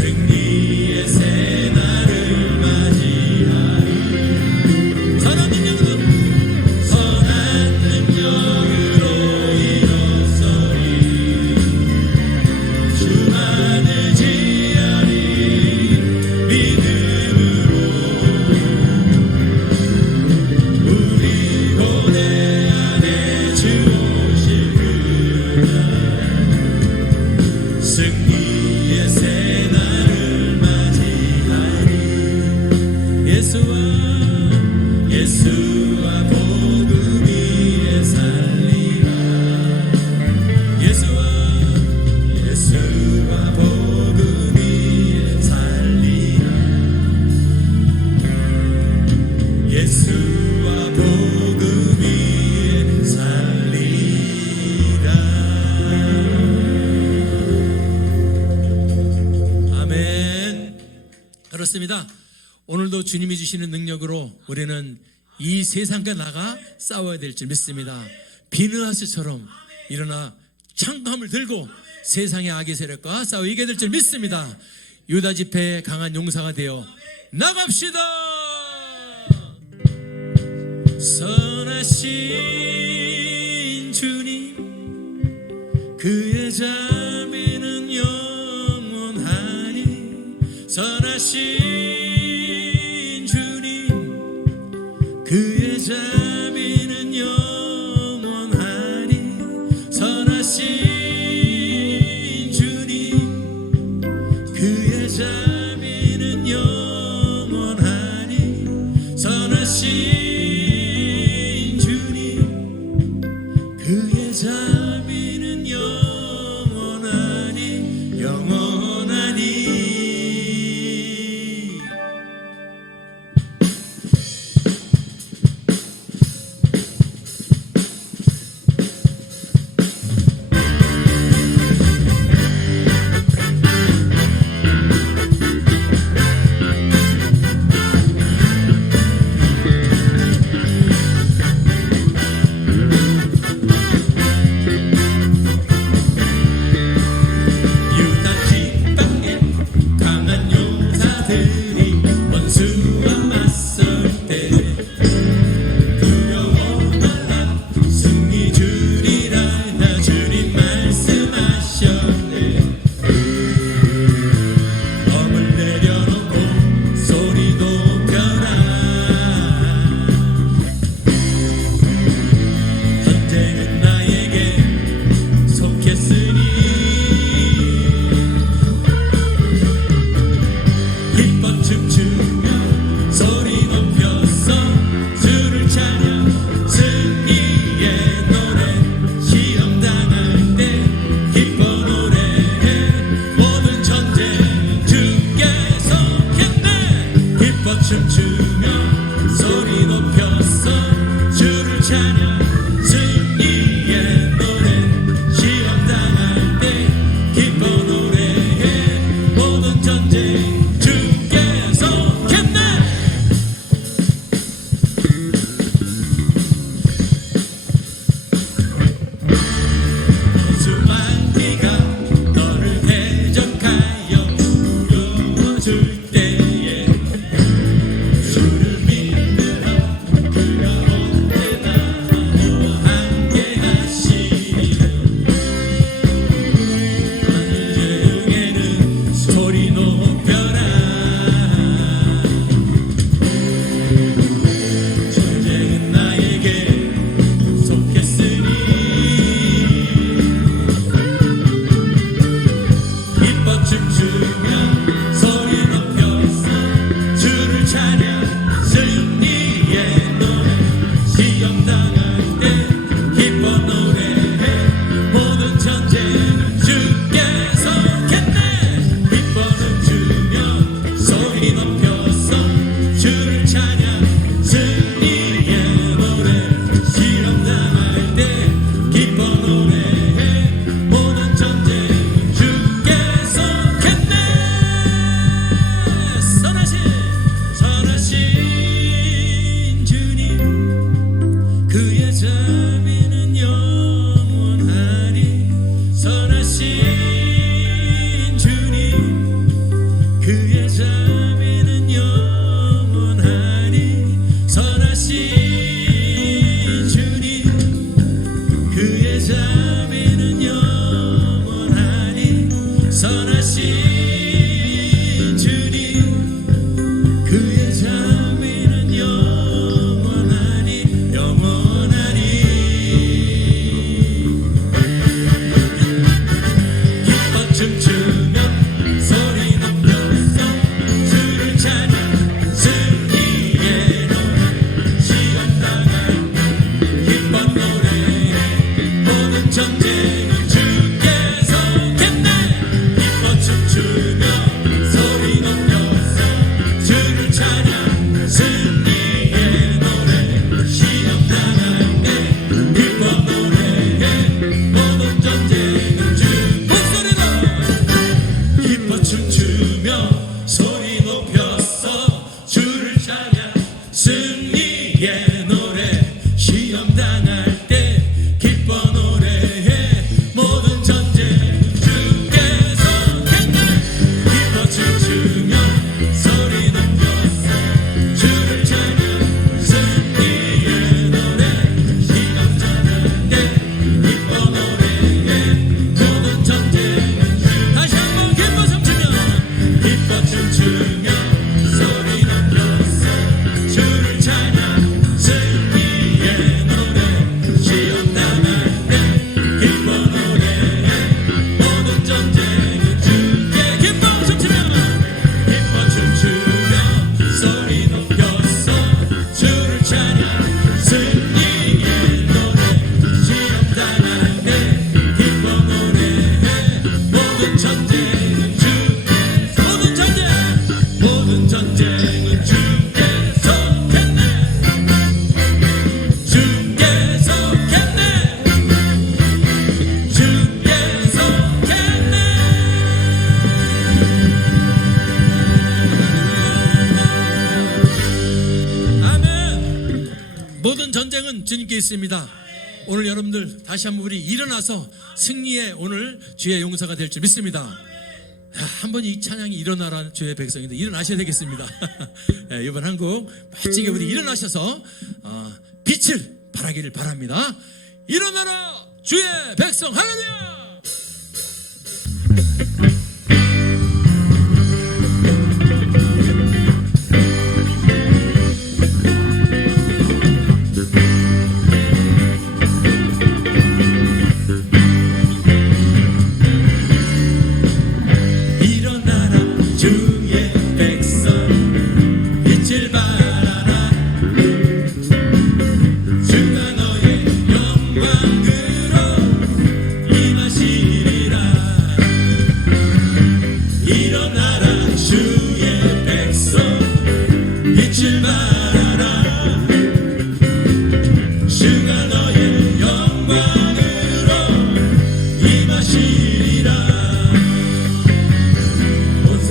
승리의 새날을 맞이 그렇습니다. 오늘도 주님이 주시는 능력으로 우리는 이 세상과 나가 싸워야 될 줄 믿습니다. 비느하스처럼 일어나 창함을 들고 세상의 악의 세력과 싸워 이겨야 될 줄 믿습니다. 유다 지파의 강한 용사가 되어 나갑시다. 선하신 주님, 그의 자비는 영원하니. 선하신 주님, 그의 자비는 영원하니. 선하신 주님, 그의 자비는 영원하니. 선하신 그의 자비는 영원하니 영원하니. 춤추며 소리 높여 주님께 있습니다. 오늘 여러분들 다시 한번 우리 일어나서 승리의 오늘 주의 용사가 될 줄 믿습니다. 한번 이 찬양이 일어나라 주의 백성인데 일어나셔야 되겠습니다. 이번 한국 멋지게 우리 일어나셔서 빛을 발하기를 바랍니다. 일어나라 주의 백성 할렐루야.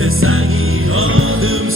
세상이 어둠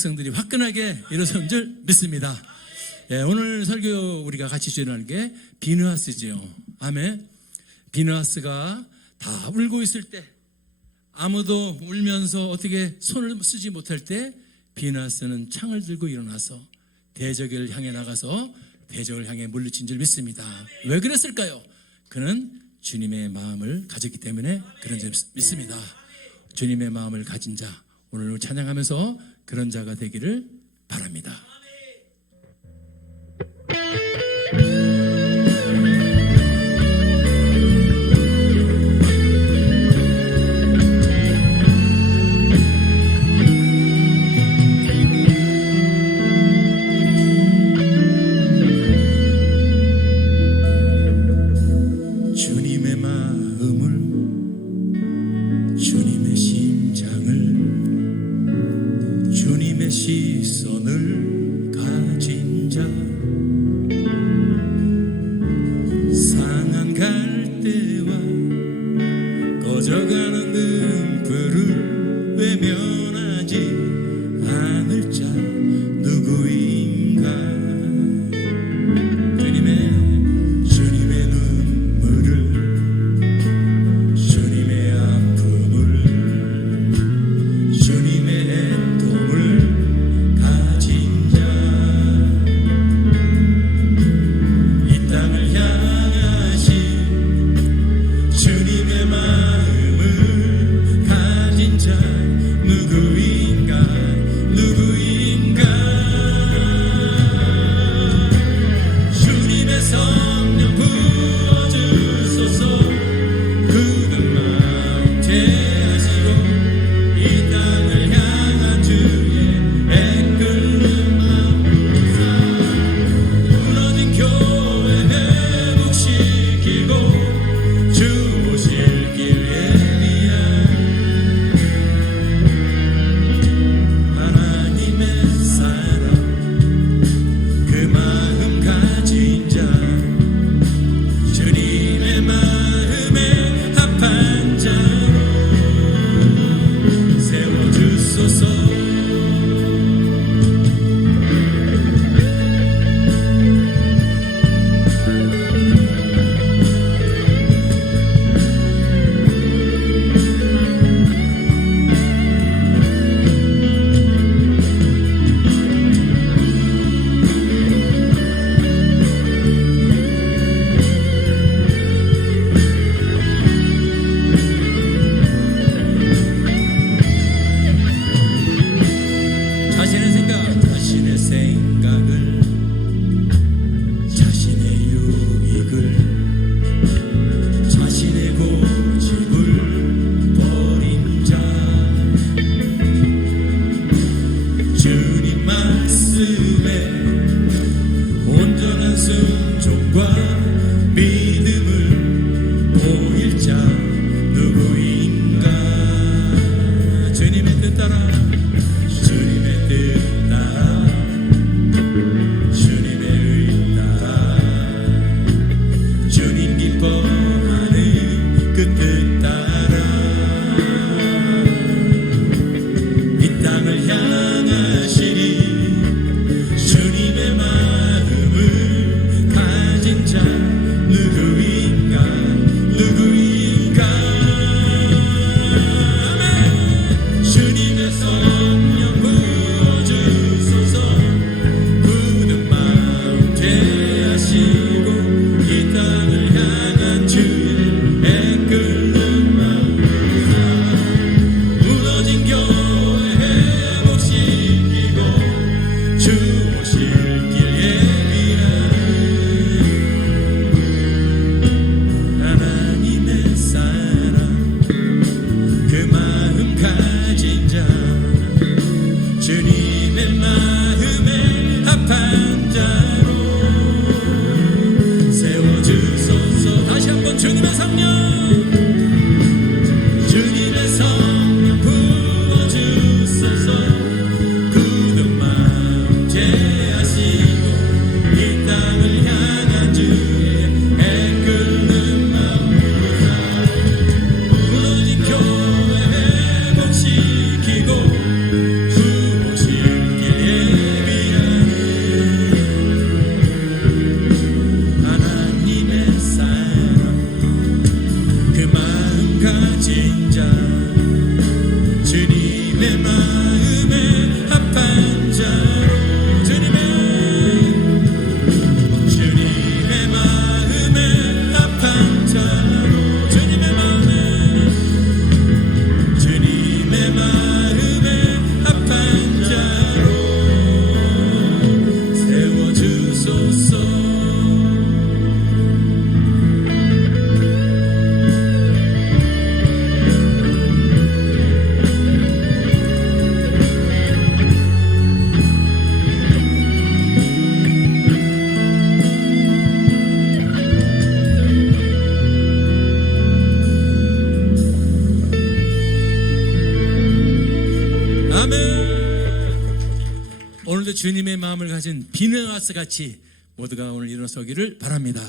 백성들이 화끈하게 일어선 줄 믿습니다. 예, 오늘 설교 우리가 같이 주의할 게 비느하스지요. 아멘. 비느하스가 다 울고 있을 때, 아무도 울면서 어떻게 손을 쓰지 못할 때 비느하스는 창을 들고 일어나서 대적을 향해 나가서 대적을 향해 물리친 줄 믿습니다. 왜 그랬을까요? 그는 주님의 마음을 가졌기 때문에 그런 줄 믿습니다. 주님의 마음을 가진 자, 오늘 찬양하면서 그런 자가 되기를 바랍니다. 주님의 마음을, 주님의 심장을, 주님의 시선을 가진 자, 상한 갈대와 꺼져가는 등불을 외면하지 않을 자 누구인가. 주님의 눈물을, 주님의 아픔을, 주님의 애통을 가진 자, 오늘도 주님의 마음을 가진 비느하스 같이 모두가 오늘 일어서기를 바랍니다.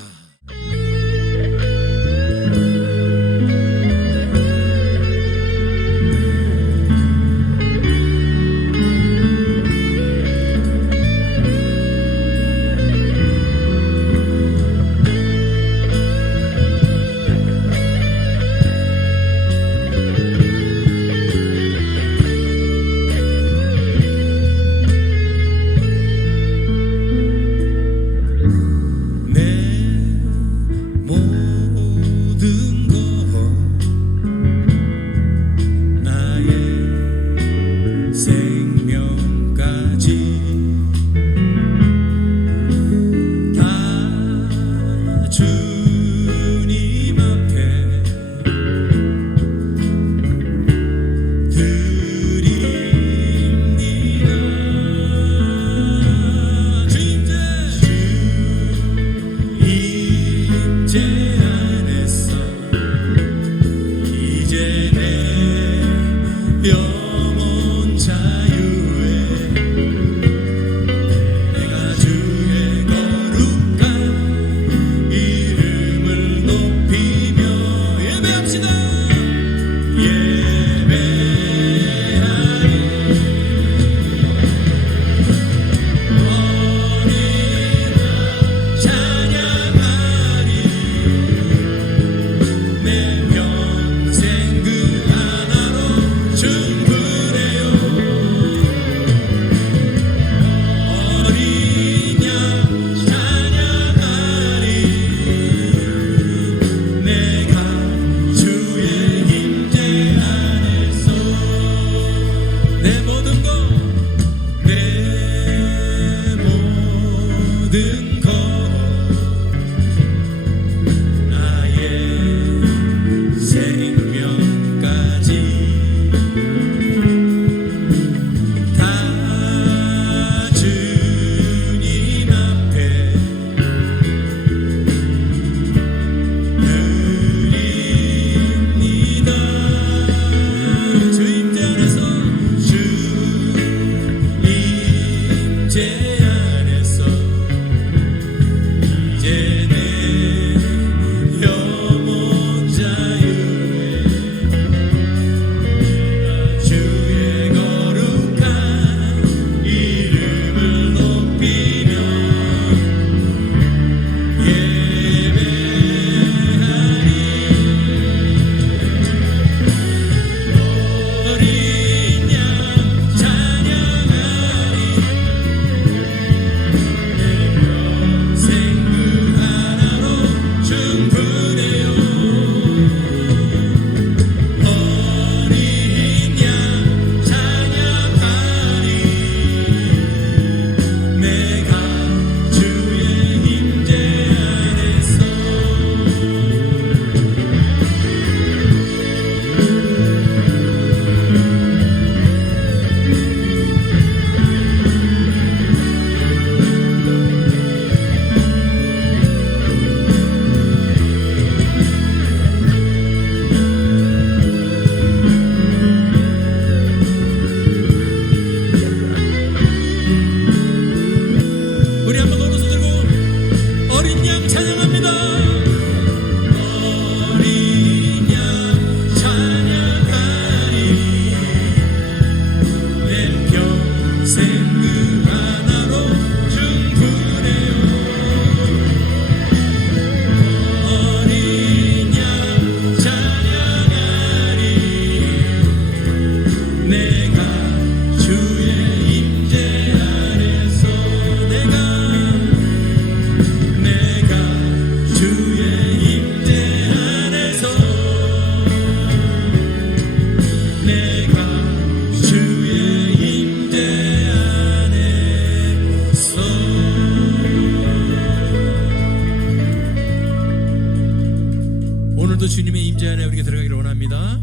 오늘도 주님의 임재 안에 우리가 들어가기를 원합니다.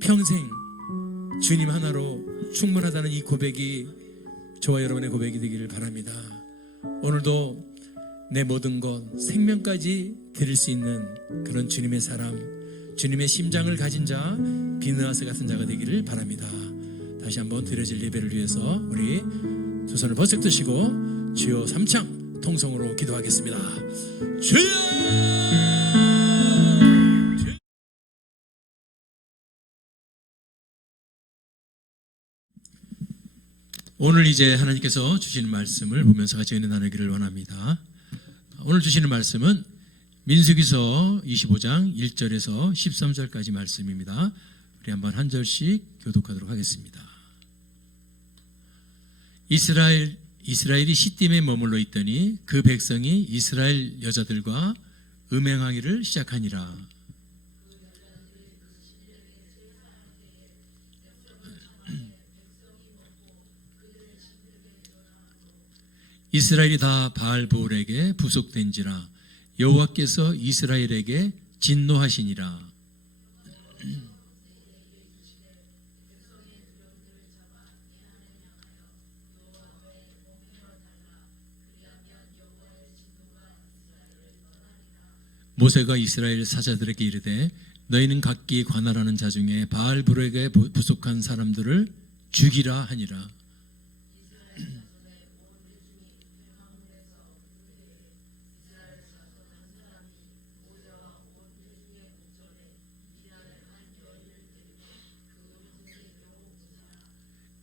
평생 주님 하나로 충분하다는 이 고백이 저와 여러분의 고백이 되기를 바랍니다. 오늘도 내 모든 것, 생명까지 드릴 수 있는 그런 주님의 사람, 주님의 심장을 가진 자, 비느하스 같은 자가 되기를 바랍니다. 다시 한번 드려질 예배를 위해서 우리 두 손을 번쩍 드시고 주여 삼창 통성으로 기도하겠습니다. 주여! 오늘 이제 하나님께서 주시는 말씀을 보면서 같이 은혜 나누기를 원합니다. 오늘 주시는 말씀은 민수기서 25장 1절에서 13절까지 말씀입니다. 우리 한번 한 절씩 교독하도록 하겠습니다. 이스라엘이 시딤에 머물러 있더니 그 백성이 이스라엘 여자들과 음행하기를 시작하니라. 이스라엘이 다 바알브올에게 부속된지라 여호와께서 이스라엘에게 진노하시니라. 모세가 이스라엘 사자들에게 이르되 너희는 각기 관할하는 자 중에 바알브올에게 부속한 사람들을 죽이라 하니라.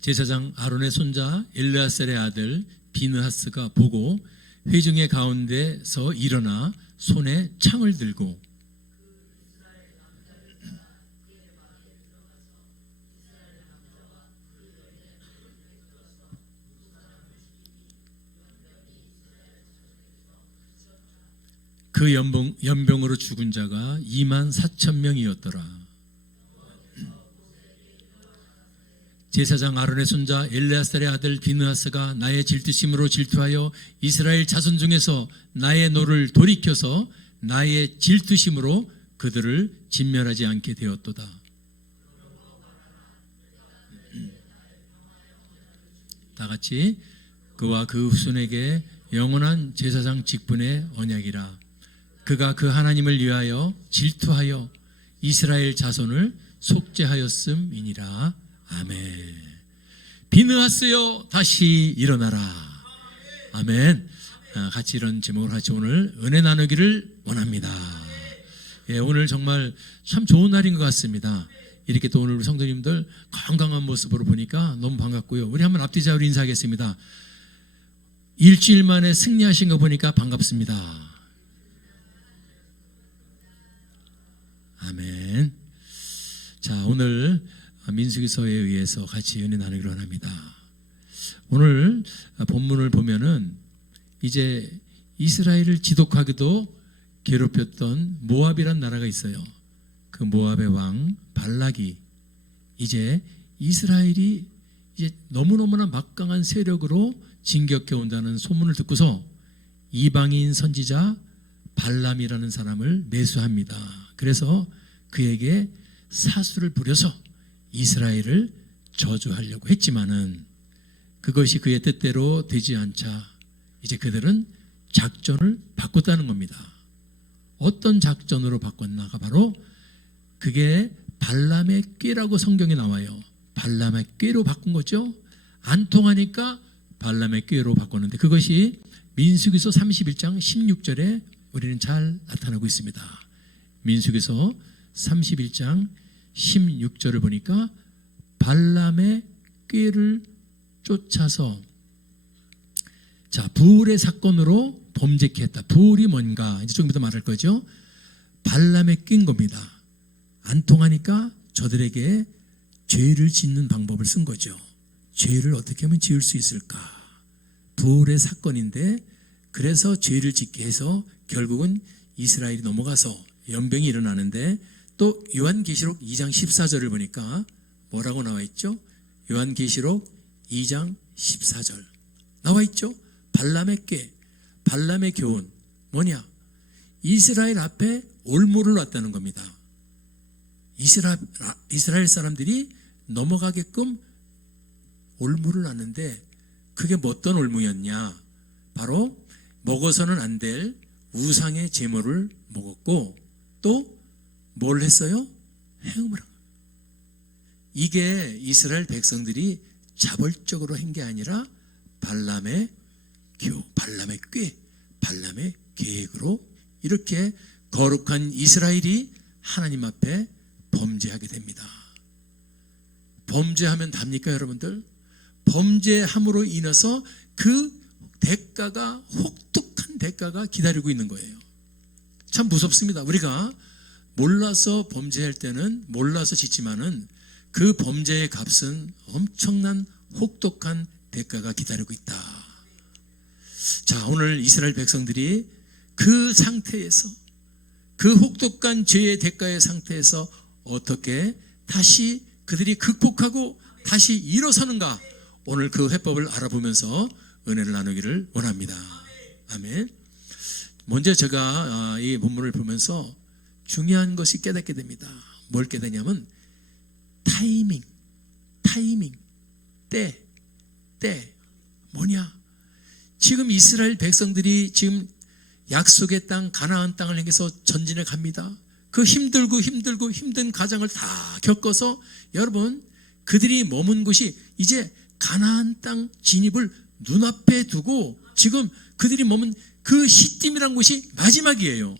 제사장 아론의 손자 엘르아셀의 아들 비느하스가 보고 회중의 가운데서 일어나 손에 창을 들고 그 연병으로 죽은 자가 24,000명이었더라. 제사장 아론의 손자 엘르아셀의 아들 비느하스가 나의 질투심으로 질투하여 이스라엘 자손 중에서 나의 노를 돌이켜서 나의 질투심으로 그들을 진멸하지 않게 되었도다. 다 같이 그와 그 후손에게 영원한 제사장 직분의 언약이라. 그가 그 하나님을 위하여 질투하여 이스라엘 자손을 속죄하였음이니라. 아멘. 비느하스여 다시 일어나라. 아멘. 같이 이런 제목을 같이 오늘 은혜 나누기를 원합니다. 예, 오늘 정말 참 좋은 날인 것 같습니다. 이렇게 또 오늘 우리 성도님들 건강한 모습으로 보니까 너무 반갑고요. 우리 한번 앞뒤자로 인사하겠습니다. 일주일 만에 승리하신 거 보니까 반갑습니다. 아멘. 자, 오늘 민수기서에 의해서 같이 은혜 나누기로 합니다. 오늘 본문을 보면은 이제 이스라엘을 지독하게도 괴롭혔던 모압이란 나라가 있어요. 그 모압의 왕 발락이 이제 이스라엘이 이제 너무너무나 막강한 세력으로 진격해 온다는 소문을 듣고서 이방인 선지자 발람이라는 사람을 매수합니다. 그래서 그에게 사수를 부려서 이스라엘을 저주하려고 했지만은 그것이 그의 뜻대로 되지 않자 이제 그들은 작전을 바꿨다는 겁니다. 어떤 작전으로 바꿨나가 바로 그게 발람의 꾀라고 성경에 나와요. 발람의 꾀로 바꾼 거죠. 안 통하니까 발람의 꾀로 바꿨는데 그것이 민수기서 31장 16절에 우리는 잘 나타나고 있습니다. 민수기서 31장 16절을 보니까 발람의 꾀를 쫓아서 자 부울의 사건으로 범죄케 했다. 부울이 뭔가 이제 조금 이따 말할 거죠. 발람의 꾀인 겁니다. 안 통하니까 저들에게 죄를 짓는 방법을 쓴 거죠. 죄를 어떻게 하면 지을 수 있을까? 부울의 사건인데 그래서 죄를 짓게 해서 결국은 이스라엘이 넘어가서 연병이 일어나는데 또 요한계시록 2장 14절을 보니까 뭐라고 나와 있죠? 요한계시록 2장 14절 나와 있죠? 발람의 꾀, 발람의 교훈 뭐냐? 이스라엘 앞에 올무를 놨다는 겁니다. 이스라엘 사람들이 넘어가게끔 올무를 놨는데 그게 어떤 올무였냐? 바로 먹어서는 안 될 우상의 제물을 먹었고 또 뭘 했어요? 행음을 한 거예요. 이게 이스라엘 백성들이 자발적으로 한 게 아니라 발람의 꾀, 발람의 계획으로 이렇게 거룩한 이스라엘이 하나님 앞에 범죄하게 됩니다. 범죄하면 답니까, 여러분들? 범죄함으로 인해서 그 대가가, 혹독한 대가가 기다리고 있는 거예요. 참 무섭습니다. 우리가 몰라서 범죄할 때는 몰라서 짓지만은 그 범죄의 값은 엄청난 혹독한 대가가 기다리고 있다. 자, 오늘 이스라엘 백성들이 그 상태에서, 그 혹독한 죄의 대가의 상태에서 어떻게 다시 그들이 극복하고 다시 일어서는가, 오늘 그 해법을 알아보면서 은혜를 나누기를 원합니다. 아멘. 먼저 제가 이 본문을 보면서 중요한 것이 깨닫게 됩니다. 뭘 깨닫냐면 타이밍, 때 뭐냐? 지금 이스라엘 백성들이 지금 약속의 땅, 가나안 땅을 향해서 전진해 갑니다. 그 힘들고 힘든 과정을 다 겪어서 여러분, 그들이 머문 곳이 이제 가나안 땅 진입을 눈앞에 두고 지금 그들이 머문 그 시딤이라는 곳이 마지막이에요.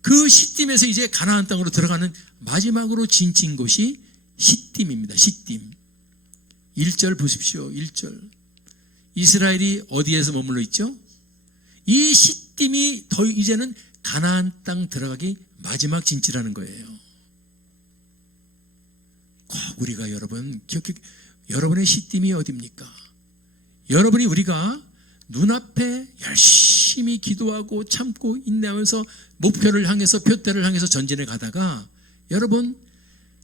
그 시딤에서 이제 가나안 땅으로 들어가는 마지막으로 진친 곳이 시딤입니다. 시딤. 1절 보십시오. 1절. 이스라엘이 어디에서 머물러 있죠? 이 시딤이 더 이제는 가나안 땅 들어가기 마지막 진지라는 거예요. 꼭 우리가 여러분의 시딤이 어디입니까? 여러분이 우리가 눈앞에 열심히 기도하고 참고 인내하면서 목표를 향해서, 표대를 향해서 전진해 가다가 여러분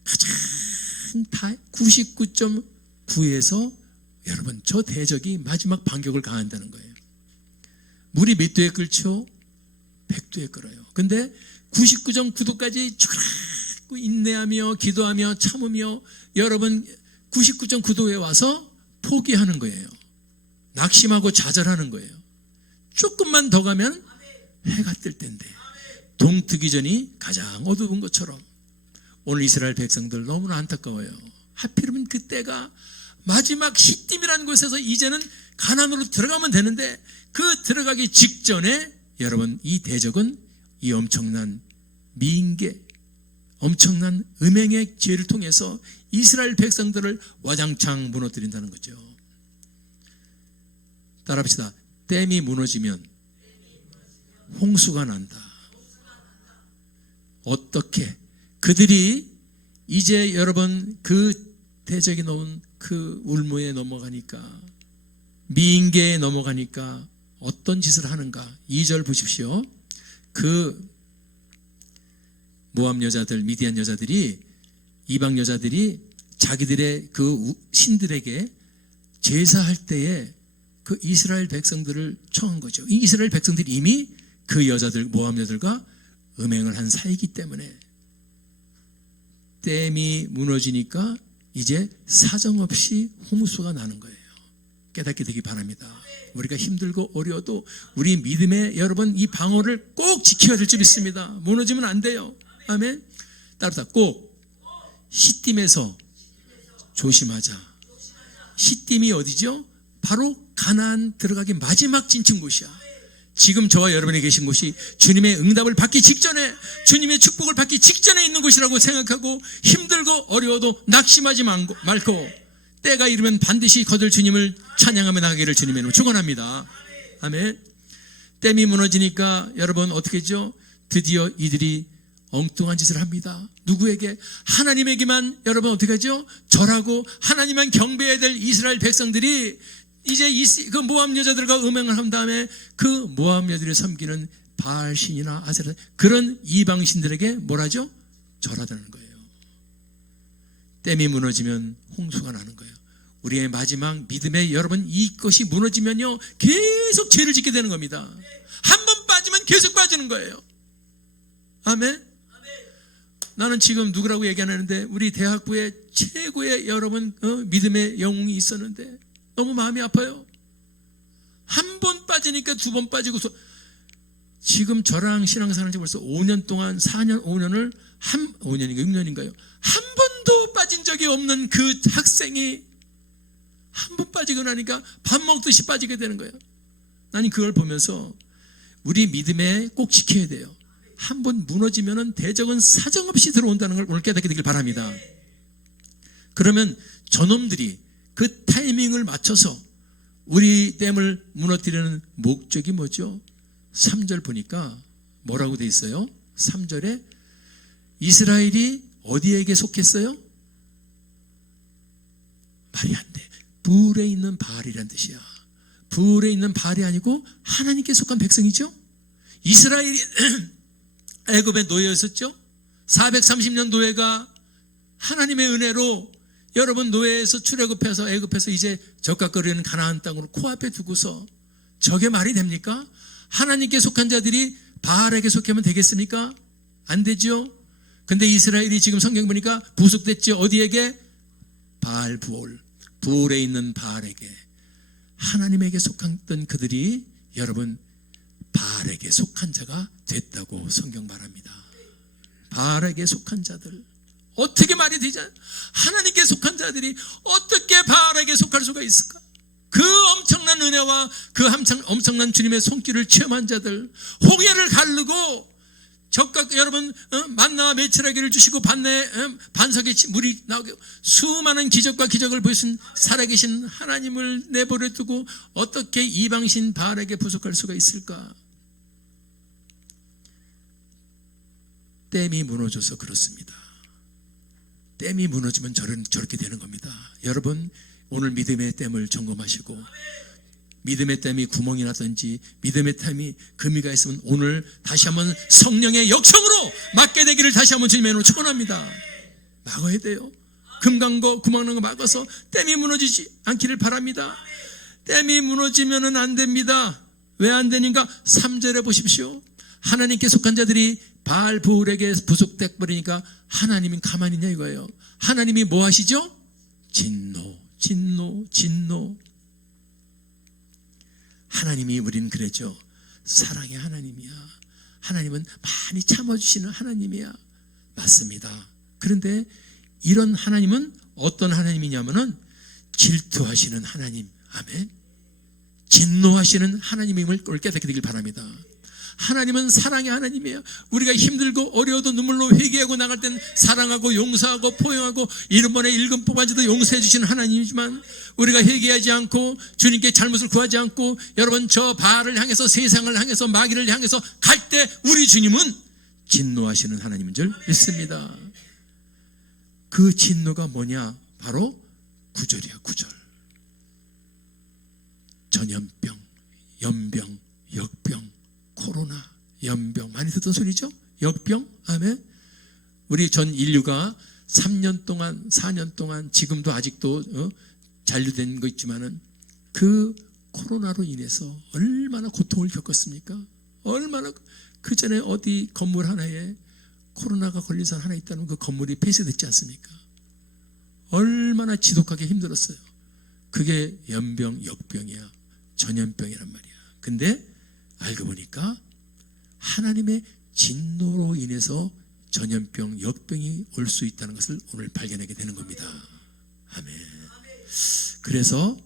가장 99.9에서 여러분 저 대적이 마지막 반격을 가한다는 거예요. 물이 몇 도에 끓죠? 100도에 끓어요. 근데 99.9도까지 쭉 인내하며 기도하며 참으며 여러분 99.9도에 와서 포기하는 거예요. 낙심하고 좌절하는 거예요. 조금만 더 가면 해가 뜰 텐데, 동트기 전이 가장 어두운 것처럼 오늘 이스라엘 백성들 너무나 안타까워요. 하필이면 그때가 마지막 시딤이라는 곳에서 이제는 가나안으로 들어가면 되는데 그 들어가기 직전에 여러분 이 대적은 이 엄청난 미인계, 엄청난 음행의 죄를 통해서 이스라엘 백성들을 와장창 무너뜨린다는 거죠. 따라합시다. 댐이 무너지면 홍수가 난다. 어떻게? 그들이 이제 여러분 그 대적이 놓은 그 울무에 넘어가니까, 미인계에 넘어가니까 어떤 짓을 하는가? 2절 보십시오. 그 모압 여자들, 미디안 여자들이, 이방 여자들이 자기들의 그 신들에게 제사할 때에 그 이스라엘 백성들을 청한 거죠. 이 이스라엘 백성들이 이미 그 여자들, 모압 여자들과 음행을 한 사이이기 때문에 댐이 무너지니까 이제 사정없이 홍수가 나는 거예요. 깨닫게 되기 바랍니다. 우리가 힘들고 어려워도 우리 믿음의 여러분 이 방어를 꼭 지켜야 될 줄 믿습니다. 무너지면 안 돼요. 아멘. 따라서 꼭 시딤에서 조심하자. 시딤이 어디죠? 바로 가나안 들어가기 마지막 진층 곳이야. 지금 저와 여러분이 계신 곳이 주님의 응답을 받기 직전에, 주님의 축복을 받기 직전에 있는 곳이라고 생각하고 힘들고 어려워도 낙심하지 말고 때가 이르면 반드시 거들 주님을 찬양하며 나가기를 주님의 이름으로 축원합니다. 아멘. 댐이 무너지니까 여러분 어떻게 했죠? 드디어 이들이 엉뚱한 짓을 합니다. 누구에게? 하나님에게만 여러분 어떻게 하죠? 절하고 하나님만 경배해야 될 이스라엘 백성들이 이제 그 모압 여자들과 음행을 한 다음에 그 모압 여자들이 섬기는 바알신이나 아세라, 그런 이방신들에게 뭐라죠? 절하다는 거예요. 댐이 무너지면 홍수가 나는 거예요. 우리의 마지막 믿음의 여러분 이것이 무너지면요 계속 죄를 짓게 되는 겁니다. 한 번 빠지면 계속 빠지는 거예요. 아멘. 나는 지금 누구라고 얘기 안 하는데 우리 대학부에 최고의 여러분 믿음의 영웅이 있었는데 너무 마음이 아파요. 한 번 빠지니까 두 번 빠지고, 지금 저랑 신앙생활한 지 벌써 5년 동안 4년 5년을 5년인가 6년인가요? 한 번도 빠진 적 적이 없는 그 학생이 한 번 빠지고 나니까 밥 먹듯이 빠지게 되는 거예요. 나는 그걸 보면서 우리 믿음에 꼭 지켜야 돼요. 한 번 무너지면은 대적은 사정없이 들어온다는 걸 오늘 깨닫게 되길 바랍니다. 그러면 저놈들이 그 타이밍을 맞춰서 우리 댐을 무너뜨리는 목적이 뭐죠? 3절 보니까 뭐라고 돼 있어요? 3절에 이스라엘이 어디에게 속했어요? 말이 안 돼. 불에 있는 바알이란 뜻이야. 불에 있는 바알이 아니고 하나님께 속한 백성이죠. 이스라엘이 애굽의 노예였었죠. 430년 노예가 하나님의 은혜로 여러분 노예에서 출애굽해서 애굽에서 이제 적각거리는 가나안 땅으로 코앞에 두고서 저게 말이 됩니까? 하나님께 속한 자들이 바알에게 속하면 되겠습니까? 안 되죠. 근데 이스라엘이 지금 성경 보니까 부속됐죠. 어디에게? 바알 부올, 부올에 있는 바알에게. 하나님에게 속했던 그들이 여러분 바알에게 속한 자가 됐다고 성경 말합니다. 바알에게 속한 자들, 어떻게 말이 되지? 하나님께 속한 자들이 어떻게 바알에게 속할 수가 있을까? 그 엄청난 은혜와 그 엄청난 주님의 손길을 체험한 자들, 홍해를 가르고 적각 여러분 만나와 메추라기를 주시고 반석에 물이 나오게 수많은 기적과 기적을 보이신 살아계신 하나님을 내버려 두고 어떻게 이방신 바알에게 부속할 수가 있을까? 댐이 무너져서 그렇습니다. 댐이 무너지면 저렇게 되는 겁니다. 여러분 오늘 믿음의 댐을 점검하시고 믿음의 댐이 구멍이 나든지 믿음의 댐이 금이가 있으면 오늘 다시 한번 성령의 역성으로 막게 되기를 다시 한번 주님의 이름으로 축원합니다. 막아야 돼요. 금강거 구멍 난 거 막아서 댐이 무너지지 않기를 바랍니다. 댐이 무너지면 안 됩니다. 왜 안 되는가? 3절에 보십시오. 하나님께 속한 자들이 바알 부올에게 부속돼 버리니까 하나님은 가만히 있냐 이거예요. 하나님이 뭐 하시죠? 진노. 하나님이 우리는 그랬죠. 사랑의 하나님이야. 하나님은 많이 참아주시는 하나님이야. 맞습니다. 그런데 이런 하나님은 어떤 하나님이냐면은 질투하시는 하나님. 아멘. 진노하시는 하나님임을 깨닫게 되길 바랍니다. 하나님은 사랑의 하나님이에요. 우리가 힘들고 어려워도 눈물로 회개하고 나갈 땐 사랑하고 용서하고 포용하고 1번에 1금 뽑아줘도 용서해 주시는 하나님이지만 우리가 회개하지 않고 주님께 잘못을 구하지 않고 여러분 저 바알을 향해서 세상을 향해서 마귀를 향해서 갈 때 우리 주님은 진노하시는 하나님인 줄 믿습니다. 그 진노가 뭐냐? 바로 9절이야. 9절. 전염병, 연병, 역병, 코로나, 연병, 많이 듣던 소리죠? 역병, 아멘. 우리 전 인류가 3년 동안, 4년 동안 지금도 아직도 잔류된 거 있지만은 그 코로나로 인해서 얼마나 고통을 겪었습니까? 얼마나 그 전에 어디 건물 하나에 코로나가 걸린 사람 하나 있다는 그 건물이 폐쇄됐지 않습니까? 얼마나 지독하게 힘들었어요. 그게 연병, 역병이야. 전염병이란 말이야. 근데 알고 보니까 하나님의 진노로 인해서 전염병, 역병이 올 수 있다는 것을 오늘 발견하게 되는 겁니다. 아멘. 그래서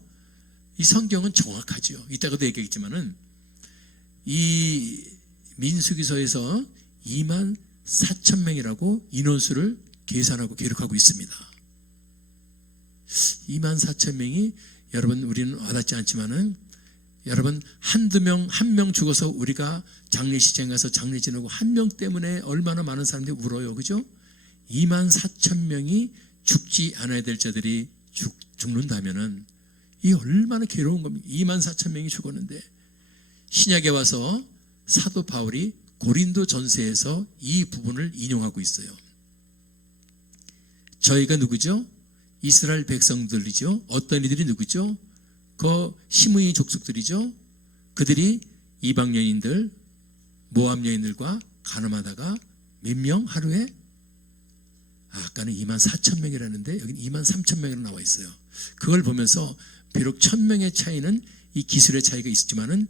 이 성경은 정확하죠. 이따가도 얘기했지만은 이 민수기서에서 24,000명이라고 인원수를 계산하고 기록하고 있습니다. 24,000명이 여러분 우리는 와닿지 않지만은 여러분 한두 명, 한 명 죽어서 우리가 장례식장에 가서 장례 지내고 한 명 때문에 얼마나 많은 사람들이 울어요. 그죠? 24,000명이 죽지 않아야 될 자들이 죽는다면은 이 얼마나 괴로운 겁니까? 24,000명이 죽었는데 신약에 와서 사도 바울이 고린도 전서에서 이 부분을 인용하고 있어요. 저희가 누구죠? 이스라엘 백성들이죠. 어떤 이들이 누구죠? 그 시므이 족속들이죠. 그들이 이방 여인들, 모압 여인들과 간음하다가 몇 명 하루에? 아까는 24,000명이라는데 여기는 23,000명이라고 나와 있어요. 그걸 보면서 비록 1,000명의 차이는 이 기술의 차이가 있었지만은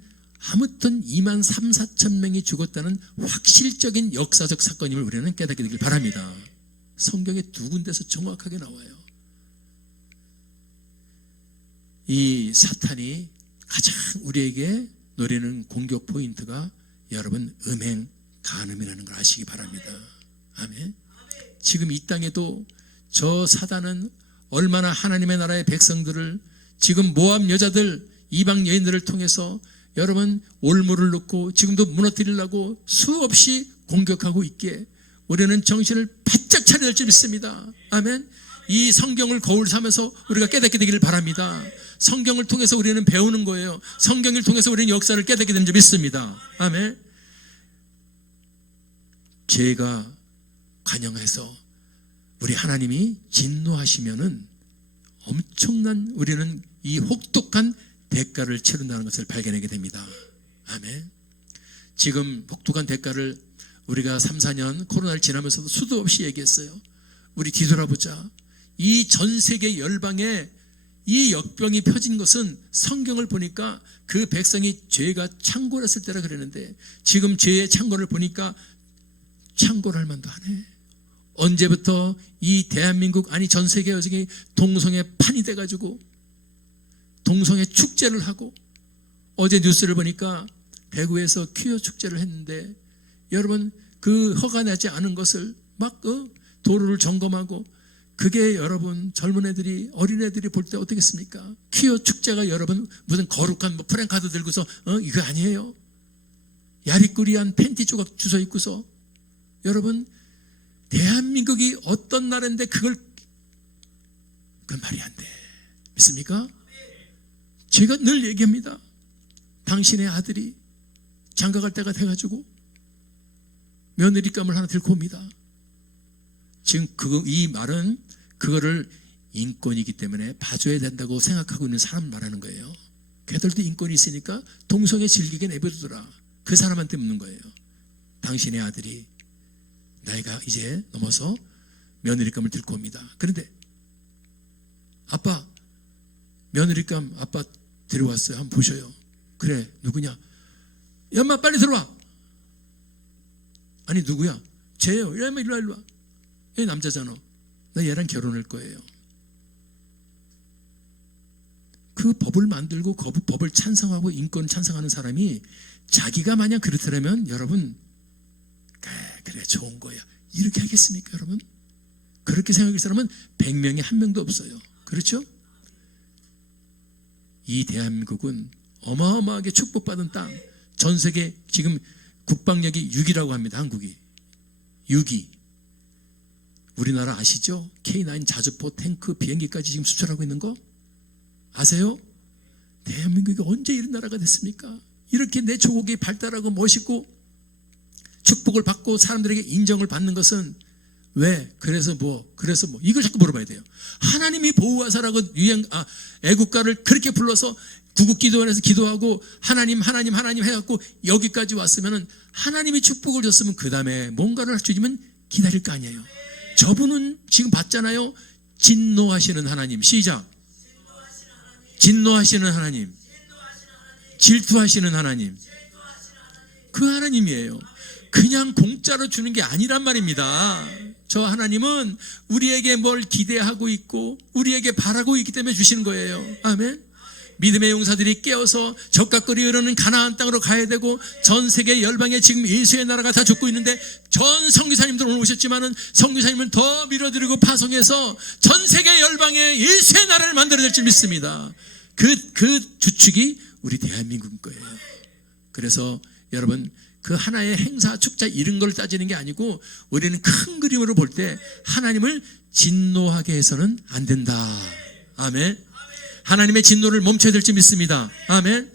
아무튼 23,000~24,000명이 죽었다는 확실적인 역사적 사건임을 우리는 깨닫게 되길 바랍니다. 성경에 두 군데서 정확하게 나와요. 이 사탄이 가장 우리에게 노리는 공격 포인트가 여러분 음행 간음이라는 걸 아시기 바랍니다. 아멘. 지금 이 땅에도 저 사단은 얼마나 하나님의 나라의 백성들을 지금 모압 여자들 이방 여인들을 통해서 여러분 올무를 놓고 지금도 무너뜨리려고 수없이 공격하고 있기에 우리는 정신을 바짝 차려야 될 줄 믿습니다. 아멘. 이 성경을 거울 삼아서 우리가 깨닫게 되기를 바랍니다. 성경을 통해서 우리는 배우는 거예요. 성경을 통해서 우리는 역사를 깨닫게 되는 줄 믿습니다. 아멘. 죄가 관영해서 우리 하나님이 진노하시면은 엄청난 우리는 이 혹독한 대가를 치른다는 것을 발견하게 됩니다. 아멘. 지금 혹독한 대가를 우리가 3, 4년 코로나를 지나면서도 수도 없이 얘기했어요. 우리 뒤돌아보자. 이 전 세계 열방에 이 역병이 펴진 것은 성경을 보니까 그 백성이 죄가 창궐했을 때라 그러는데 지금 죄의 창궐을 보니까 창궐할 만도 하네. 언제부터 이 대한민국 아니 전 세계 여성이 동성애 판이 돼가지고 동성애 축제를 하고 어제 뉴스를 보니까 대구에서 퀴어 축제를 했는데 여러분 그 허가나지 않은 것을 막 도로를 점검하고 그게 여러분 젊은 애들이 어린 애들이 볼 때 어떻겠습니까? 퀴어 축제가 여러분 무슨 거룩한 프랭카드 들고서 이거 아니에요. 야리꾸리한 팬티 조각 주워 입고서 여러분 대한민국이 어떤 나라인데 그건 말이 안 돼. 믿습니까? 제가 늘 얘기합니다. 당신의 아들이 장가갈 때가 돼가지고 며느리감을 하나 들고 옵니다. 지금 이 말은 그거를 인권이기 때문에 봐줘야 된다고 생각하고 있는 사람 말하는 거예요. 걔들도 인권이 있으니까 동성애 즐기게 내버려두라. 그 사람한테 묻는 거예요. 당신의 아들이 나이가 이제 넘어서 며느리감을 들고 옵니다. 그런데 아빠 며느리감 아빠 데려왔어요. 한번 보셔요. 그래 누구냐? 야 엄마 빨리 들어와. 아니 누구야? 쟤예요. 야 엄마 일로 와. 얘 남자잖아. 나 얘랑 결혼할 거예요. 그 법을 만들고 그 법을 찬성하고 인권 찬성하는 사람이 자기가 만약 그렇더라면 여러분 그래 좋은 거야 이렇게 하겠습니까 여러분? 그렇게 생각할 사람은 100명에 1명도 없어요. 그렇죠? 이 대한민국은 어마어마하게 축복받은 땅. 전 세계 지금 국방력이 6위라고 합니다. 한국이 6위. 우리나라 아시죠? K9 자주포 탱크 비행기까지 지금 수출하고 있는 거 아세요? 대한민국이 언제 이런 나라가 됐습니까? 이렇게 내 조국이 발달하고 멋있고 축복을 받고 사람들에게 인정을 받는 것은 왜? 그래서 뭐 이걸 자꾸 물어봐야 돼요. 하나님이 보호하사라고 애국가를 그렇게 불러서 구국기도원에서 기도하고 하나님 해갖고 여기까지 왔으면은 하나님이 축복을 줬으면 그 다음에 뭔가를 할 수 있으면 기다릴 거 아니에요. 저분은 지금 봤잖아요. 진노하시는 하나님. 시작. 진노하시는 하나님. 질투하시는 하나님. 그 하나님이에요. 그냥 공짜로 주는 게 아니란 말입니다. 저 하나님은 우리에게 뭘 기대하고 있고 우리에게 바라고 있기 때문에 주시는 거예요. 아멘. 믿음의 용사들이 깨어서 적각거리 흐르는 가나안 땅으로 가야 되고 전 세계 열방에 지금 예수의 나라가 다 죽고 있는데 전 선교사님들 오늘 오셨지만은 선교사님은 더 밀어드리고 파송해서 전 세계 열방에 예수의 나라를 만들어낼 줄 믿습니다. 그 주축이 우리 대한민국인 거예요. 그래서 여러분 그 하나의 행사 축제 이런 걸 따지는 게 아니고 우리는 큰 그림으로 볼 때 하나님을 진노하게 해서는 안 된다. 아멘. 하나님의 진노를 멈춰야 될지 믿습니다. 아멘.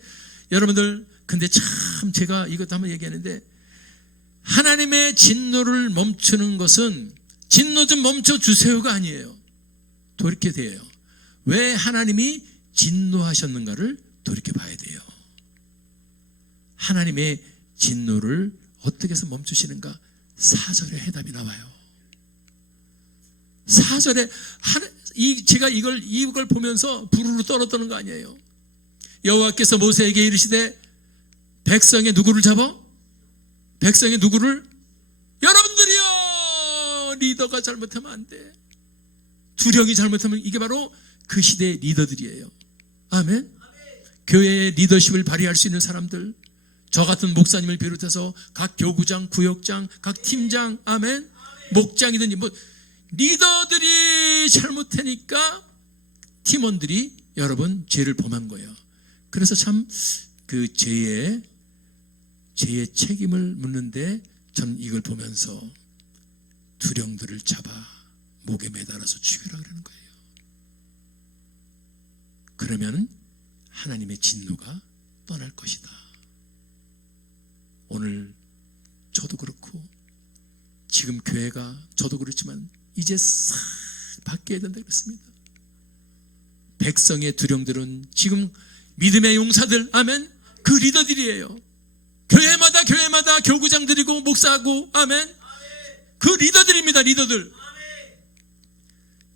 여러분들 근데 참 제가 이것도 한번 얘기하는데 하나님의 진노를 멈추는 것은 진노 좀 멈춰주세요가 아니에요. 돌이켜야 돼요. 왜 하나님이 진노하셨는가를 돌이켜봐야 돼요. 하나님의 진노를 어떻게 해서 멈추시는가? 4절에 해답이 나와요. 4절에 제가 이걸 보면서 부르르 떨었던 거 아니에요. 여호와께서 모세에게 이르시되 백성의 누구를 잡아? 백성의 누구를? 여러분들이요. 리더가 잘못하면 안 돼. 두령이 잘못하면 이게 바로 그 시대의 리더들이에요. 아멘. 교회의 리더십을 발휘할 수 있는 사람들, 저 같은 목사님을 비롯해서 각 교구장, 구역장, 각 팀장, 아멘, 목장이든지 뭐 리더들이 잘못하니까 팀원들이 여러분 죄를 범한 거예요. 그래서 참 그 죄의 책임을 묻는데 저는 이걸 보면서 두령들을 잡아 목에 매달아서 죽여라 그러는 거예요. 그러면 하나님의 진노가 떠날 것이다. 오늘 저도 그렇고 지금 교회가 저도 그렇지만 이제 싹 바뀌어야 된다 그랬습니다. 백성의 두령들은 지금 믿음의 용사들, 아멘, 그 리더들이에요. 교회마다 교구장들이고 목사고, 아멘, 그 리더들입니다.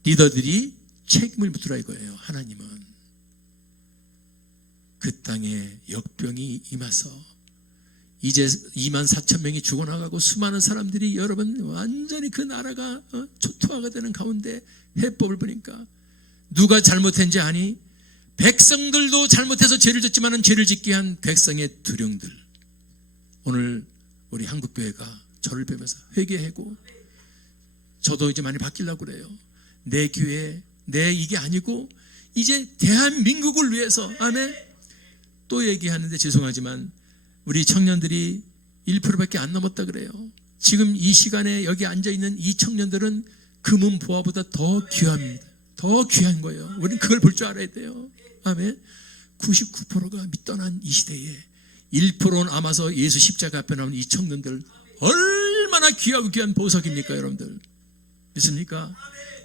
리더들이 책임을 묻으라 이거예요. 하나님은 그 땅에 역병이 임해서 이제 24,000명이 죽어나가고 수많은 사람들이 여러분 완전히 그 나라가 초토화가 되는 가운데 해법을 보니까 누가 잘못했는지 아니? 백성들도 잘못해서 죄를 졌지만 죄를 짓게 한 백성의 두령들. 오늘 우리 한국교회가 저를 뵈면서 회개하고 저도 이제 많이 바뀌려고 그래요. 내 교회, 내 이게 아니고 이제 대한민국을 위해서, 아멘. 또 얘기하는데 죄송하지만 우리 청년들이 1%밖에 안 넘었다 그래요. 지금 이 시간에 여기 앉아있는 이 청년들은 금은 보화보다 더 귀합니다. 더 귀한 거예요. 우리는 그걸 볼 줄 알아야 돼요. 아멘. 99%가 떠난 이 시대에 1% 남아서 예수 십자가 앞에 나온 이 청년들 얼마나 귀하고 귀한 보석입니까 여러분들? 믿습니까?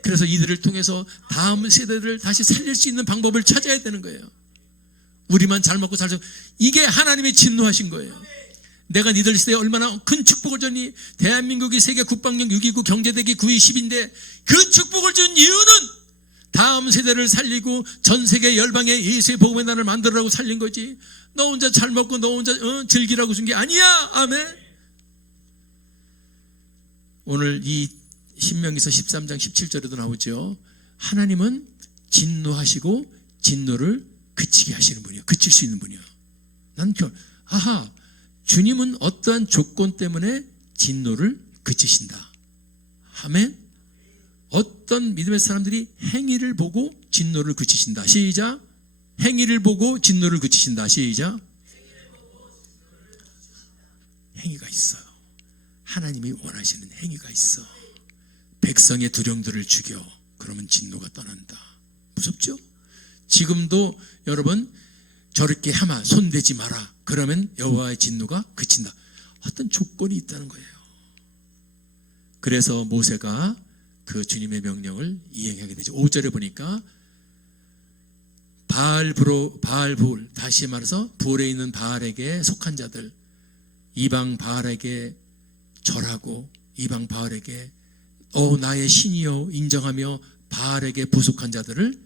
그래서 이들을 통해서 다음 세대를 다시 살릴 수 있는 방법을 찾아야 되는 거예요. 우리만 잘 먹고 살죠. 이게 하나님의 진노하신 거예요. 내가 니들 시대에 얼마나 큰 축복을 줬니? 대한민국이 세계 국방력 6위고 경제대기 9위 10인데 그 축복을 준 이유는 다음 세대를 살리고 전 세계 열방에 예수의 복음의 나라를 만들으라고 살린 거지. 너 혼자 잘 먹고 너 혼자 즐기라고 준 게 아니야. 아멘. 오늘 이 신명기서 13장 17절에도 나오죠. 하나님은 진노하시고 진노를 그치게 하시는 분이요. 그칠 수 있는 분이요. 주님은 어떠한 조건 때문에 진노를 그치신다. 아멘. 어떤 믿음의 사람들이 행위를 보고 진노를 그치신다. 시작. 행위를 보고 진노를 그치신다. 시작. 행위가 있어요. 하나님이 원하시는 행위가 있어. 백성의 두령들을 죽여. 그러면 진노가 떠난다. 무섭죠? 지금도 여러분 저렇게 하마 손대지 마라. 그러면 여호와의 진노가 그친다. 어떤 조건이 있다는 거예요. 그래서 모세가 그 주님의 명령을 이행하게 되죠. 5절에 보니까 바알-부올, 다시 말해서 부올에 있는 바알에게 속한 자들, 이방 바알에게 절하고 이방 바알에게 나의 신이여 인정하며 바알에게 부속한 자들을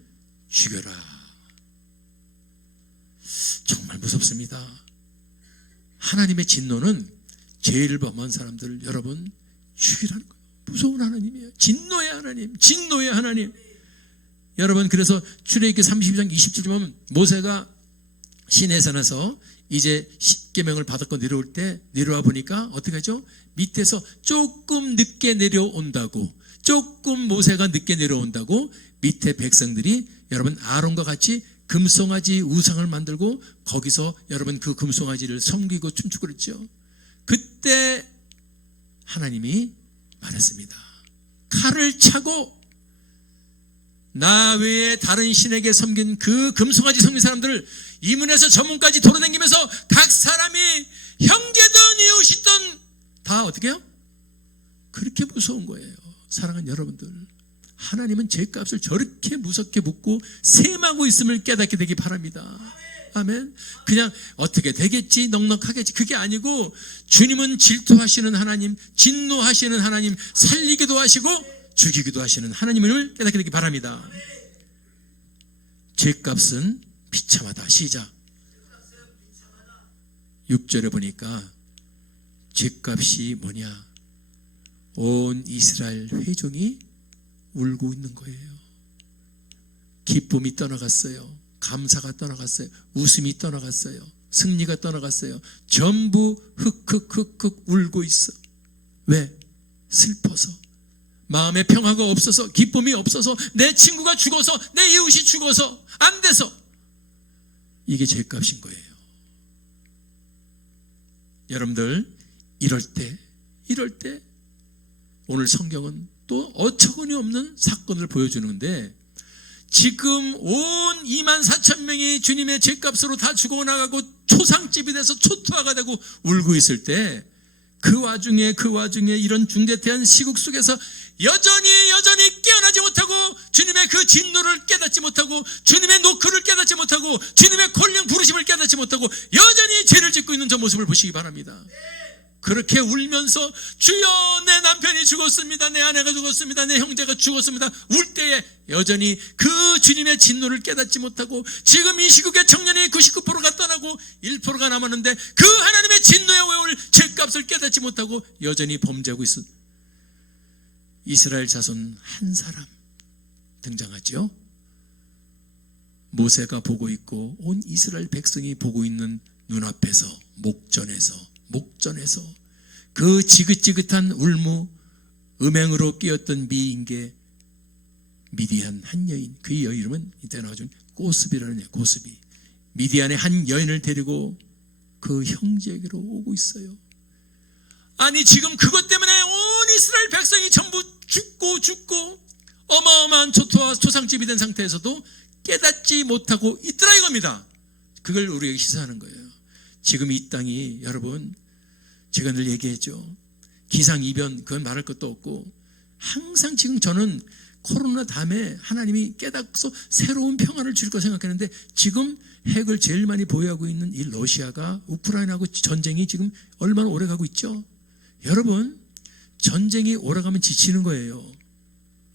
죽여라. 정말 무섭습니다. 하나님의 진노는 죄를 범한 사람들 여러분 죽이라는 거예요. 무서운 하나님이에요. 진노의 하나님, 진노의 하나님. 여러분 그래서 출애굽기 32장 27절 보면 모세가 시내산에서 이제 십계명을 받았고 내려올 때 내려와 보니까 어떻게 하죠? 밑에서 조금 늦게 내려온다고, 조금 모세가 늦게 내려온다고 밑에 백성들이 여러분 아론과 같이 금송아지 우상을 만들고 거기서 여러분 그 금송아지를 섬기고 춤추고 그랬죠. 그때 하나님이 말했습니다. 칼을 차고 나 외에 다른 신에게 섬긴 그 금송아지 섬긴 사람들을 이문에서 저문까지 돌아다니면서 각 사람이 형제든 이웃이든 다 어떻게 해요? 그렇게 무서운 거예요. 사랑하는 여러분들, 하나님은 죄값을 저렇게 무섭게 묻고 셈하고 있음을 깨닫게 되기 바랍니다. 아멘. 그냥 어떻게 되겠지, 넉넉하겠지, 그게 아니고 주님은 질투하시는 하나님, 진노하시는 하나님, 살리기도 하시고 죽이기도 하시는 하나님을 깨닫게 되기 바랍니다. 죄값은 비참하다. 시작. 6절에 보니까 죄값이 뭐냐? 온 이스라엘 회중이 울고 있는 거예요. 기쁨이 떠나갔어요. 감사가 떠나갔어요. 웃음이 떠나갔어요. 승리가 떠나갔어요. 전부 흑흑흑흑 울고 있어. 왜? 슬퍼서. 마음의 평화가 없어서, 기쁨이 없어서, 내 친구가 죽어서, 내 이웃이 죽어서, 안 돼서. 이게 죄값인 거예요. 여러분들, 이럴 때 오늘 성경은 또 어처구니 없는 사건을 보여주는데, 지금 온 24,000명이 주님의 죄값으로 다 죽어나가고 초상집이 돼서 초토화가 되고 울고 있을 때, 그 와중에 이런 중대태한 시국 속에서 여전히 깨어나지 못하고, 주님의 그 진노를 깨닫지 못하고, 주님의 노크를 깨닫지 못하고, 주님의 콜령 부르심을 깨닫지 못하고 여전히 죄를 짓고 있는 저 모습을 보시기 바랍니다. 그렇게 울면서 주여 내 남편이 죽었습니다, 내 아내가 죽었습니다, 내 형제가 죽었습니다 울 때에 여전히 그 주님의 진노를 깨닫지 못하고, 지금 이 시국의 청년이 99%가 떠나고 1%가 남았는데 그 하나님의 진노에 올 죄값을 깨닫지 못하고 여전히 범죄하고 있어. 이스라엘 자손 한 사람 등장하죠. 모세가 보고 있고 온 이스라엘 백성이 보고 있는 눈앞에서, 목전에서 그 지긋지긋한 울무, 음행으로 끼었던 미인계 미디안 한 여인, 그 여인은 이때 나와준 고스비라는 애, 고스비. 미디안의 한 여인을 데리고 그 형제에게로 오고 있어요. 아니 지금 그것 때문에 온 이스라엘 백성이 전부 죽고 어마어마한 초토화 초상집이 된 상태에서도 깨닫지 못하고 있더라 이겁니다. 그걸 우리에게 시사하는 거예요. 지금 이 땅이, 여러분, 제가 늘 얘기했죠. 기상이변, 그건 말할 것도 없고, 항상 지금 저는 코로나 다음에 하나님이 깨닫고서 새로운 평화를 줄 거 생각했는데, 지금 핵을 제일 많이 보유하고 있는 이 러시아가 우크라이나하고 전쟁이 지금 얼마나 오래 가고 있죠. 여러분, 전쟁이 오래가면 지치는 거예요.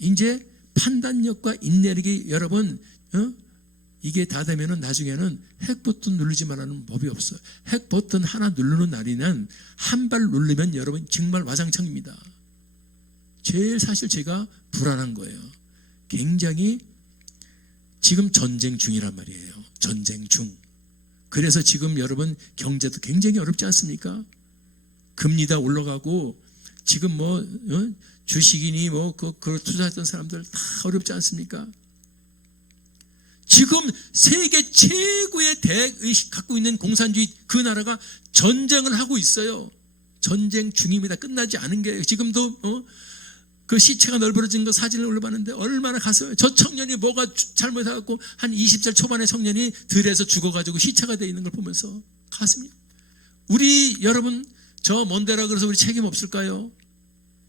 이제 판단력과 인내력이, 여러분, 이게 다 되면은 나중에는 핵 버튼 누르지 말라는 법이 없어요. 핵 버튼 하나 누르는 날이면 한 발 누르면 여러분 정말 와장창입니다. 제일 사실 제가 불안한 거예요. 굉장히 지금 전쟁 중이란 말이에요. 전쟁 중. 그래서 지금 여러분 경제도 굉장히 어렵지 않습니까? 금리 다 올라가고 지금 주식이니 그 투자했던 사람들 다 어렵지 않습니까? 지금 세계 최고의 대의식 갖고 있는 공산주의 그 나라가 전쟁을 하고 있어요. 전쟁 중입니다. 끝나지 않은 게 지금도 그 시체가 널브러진 거 사진을 올려봤는데 얼마나 가슴에, 저 청년이 뭐가 잘못해갖고 한 20살 초반의 청년이 들에서 죽어가지고 시체가 돼 있는 걸 보면서 가슴이, 우리 여러분 저 먼 데라 그래서 우리 책임 없을까요?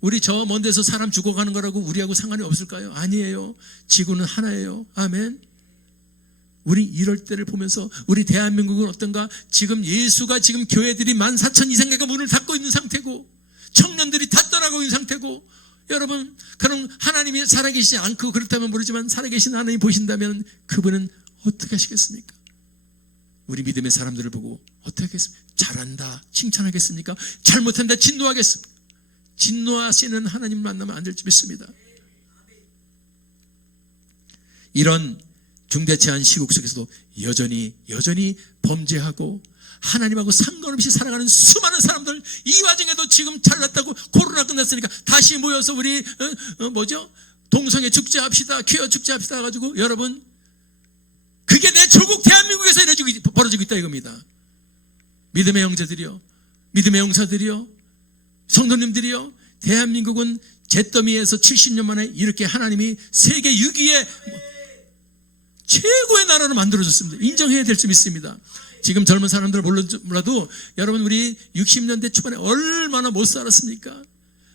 우리 저 먼 데서 사람 죽어가는 거라고 우리하고 상관이 없을까요? 아니에요. 지구는 하나예요. 아멘. 우리 이럴 때를 보면서 우리 대한민국은 어떤가? 지금 예수가 지금 교회들이 14,200개가 문을 닫고 있는 상태고, 청년들이 다 떠나고 있는 상태고, 여러분, 그럼 하나님이 살아계시지 않고, 그렇다면 모르지만 살아계신 하나님 보신다면 그분은 어떻게 하시겠습니까? 우리 믿음의 사람들을 보고 어떻게 하겠습니까? 잘한다 칭찬하겠습니까? 잘못한다 진노하겠습니까? 진노하시는 하나님 만나면 안 될지 믿습니다. 이런 중대치한 시국 속에서도 여전히 범죄하고 하나님하고 상관없이 살아가는 수많은 사람들, 이 와중에도 지금 잘났다고 코로나 끝났으니까 다시 모여서 우리 동성애 축제합시다, 퀴어 축제합시다 해가지고, 여러분 그게 내 조국 대한민국에서 벌어지고 있다 이겁니다. 믿음의 형제들이요, 믿음의 용사들이요, 성도님들이요, 대한민국은 잿더미에서 70년 만에 이렇게 하나님이 세계 6위의 최고의 나라로 만들어졌습니다. 인정해야 될 수 있습니다. 지금 젊은 사람들 몰라도 여러분 우리 60년대 초반에 얼마나 못 살았습니까?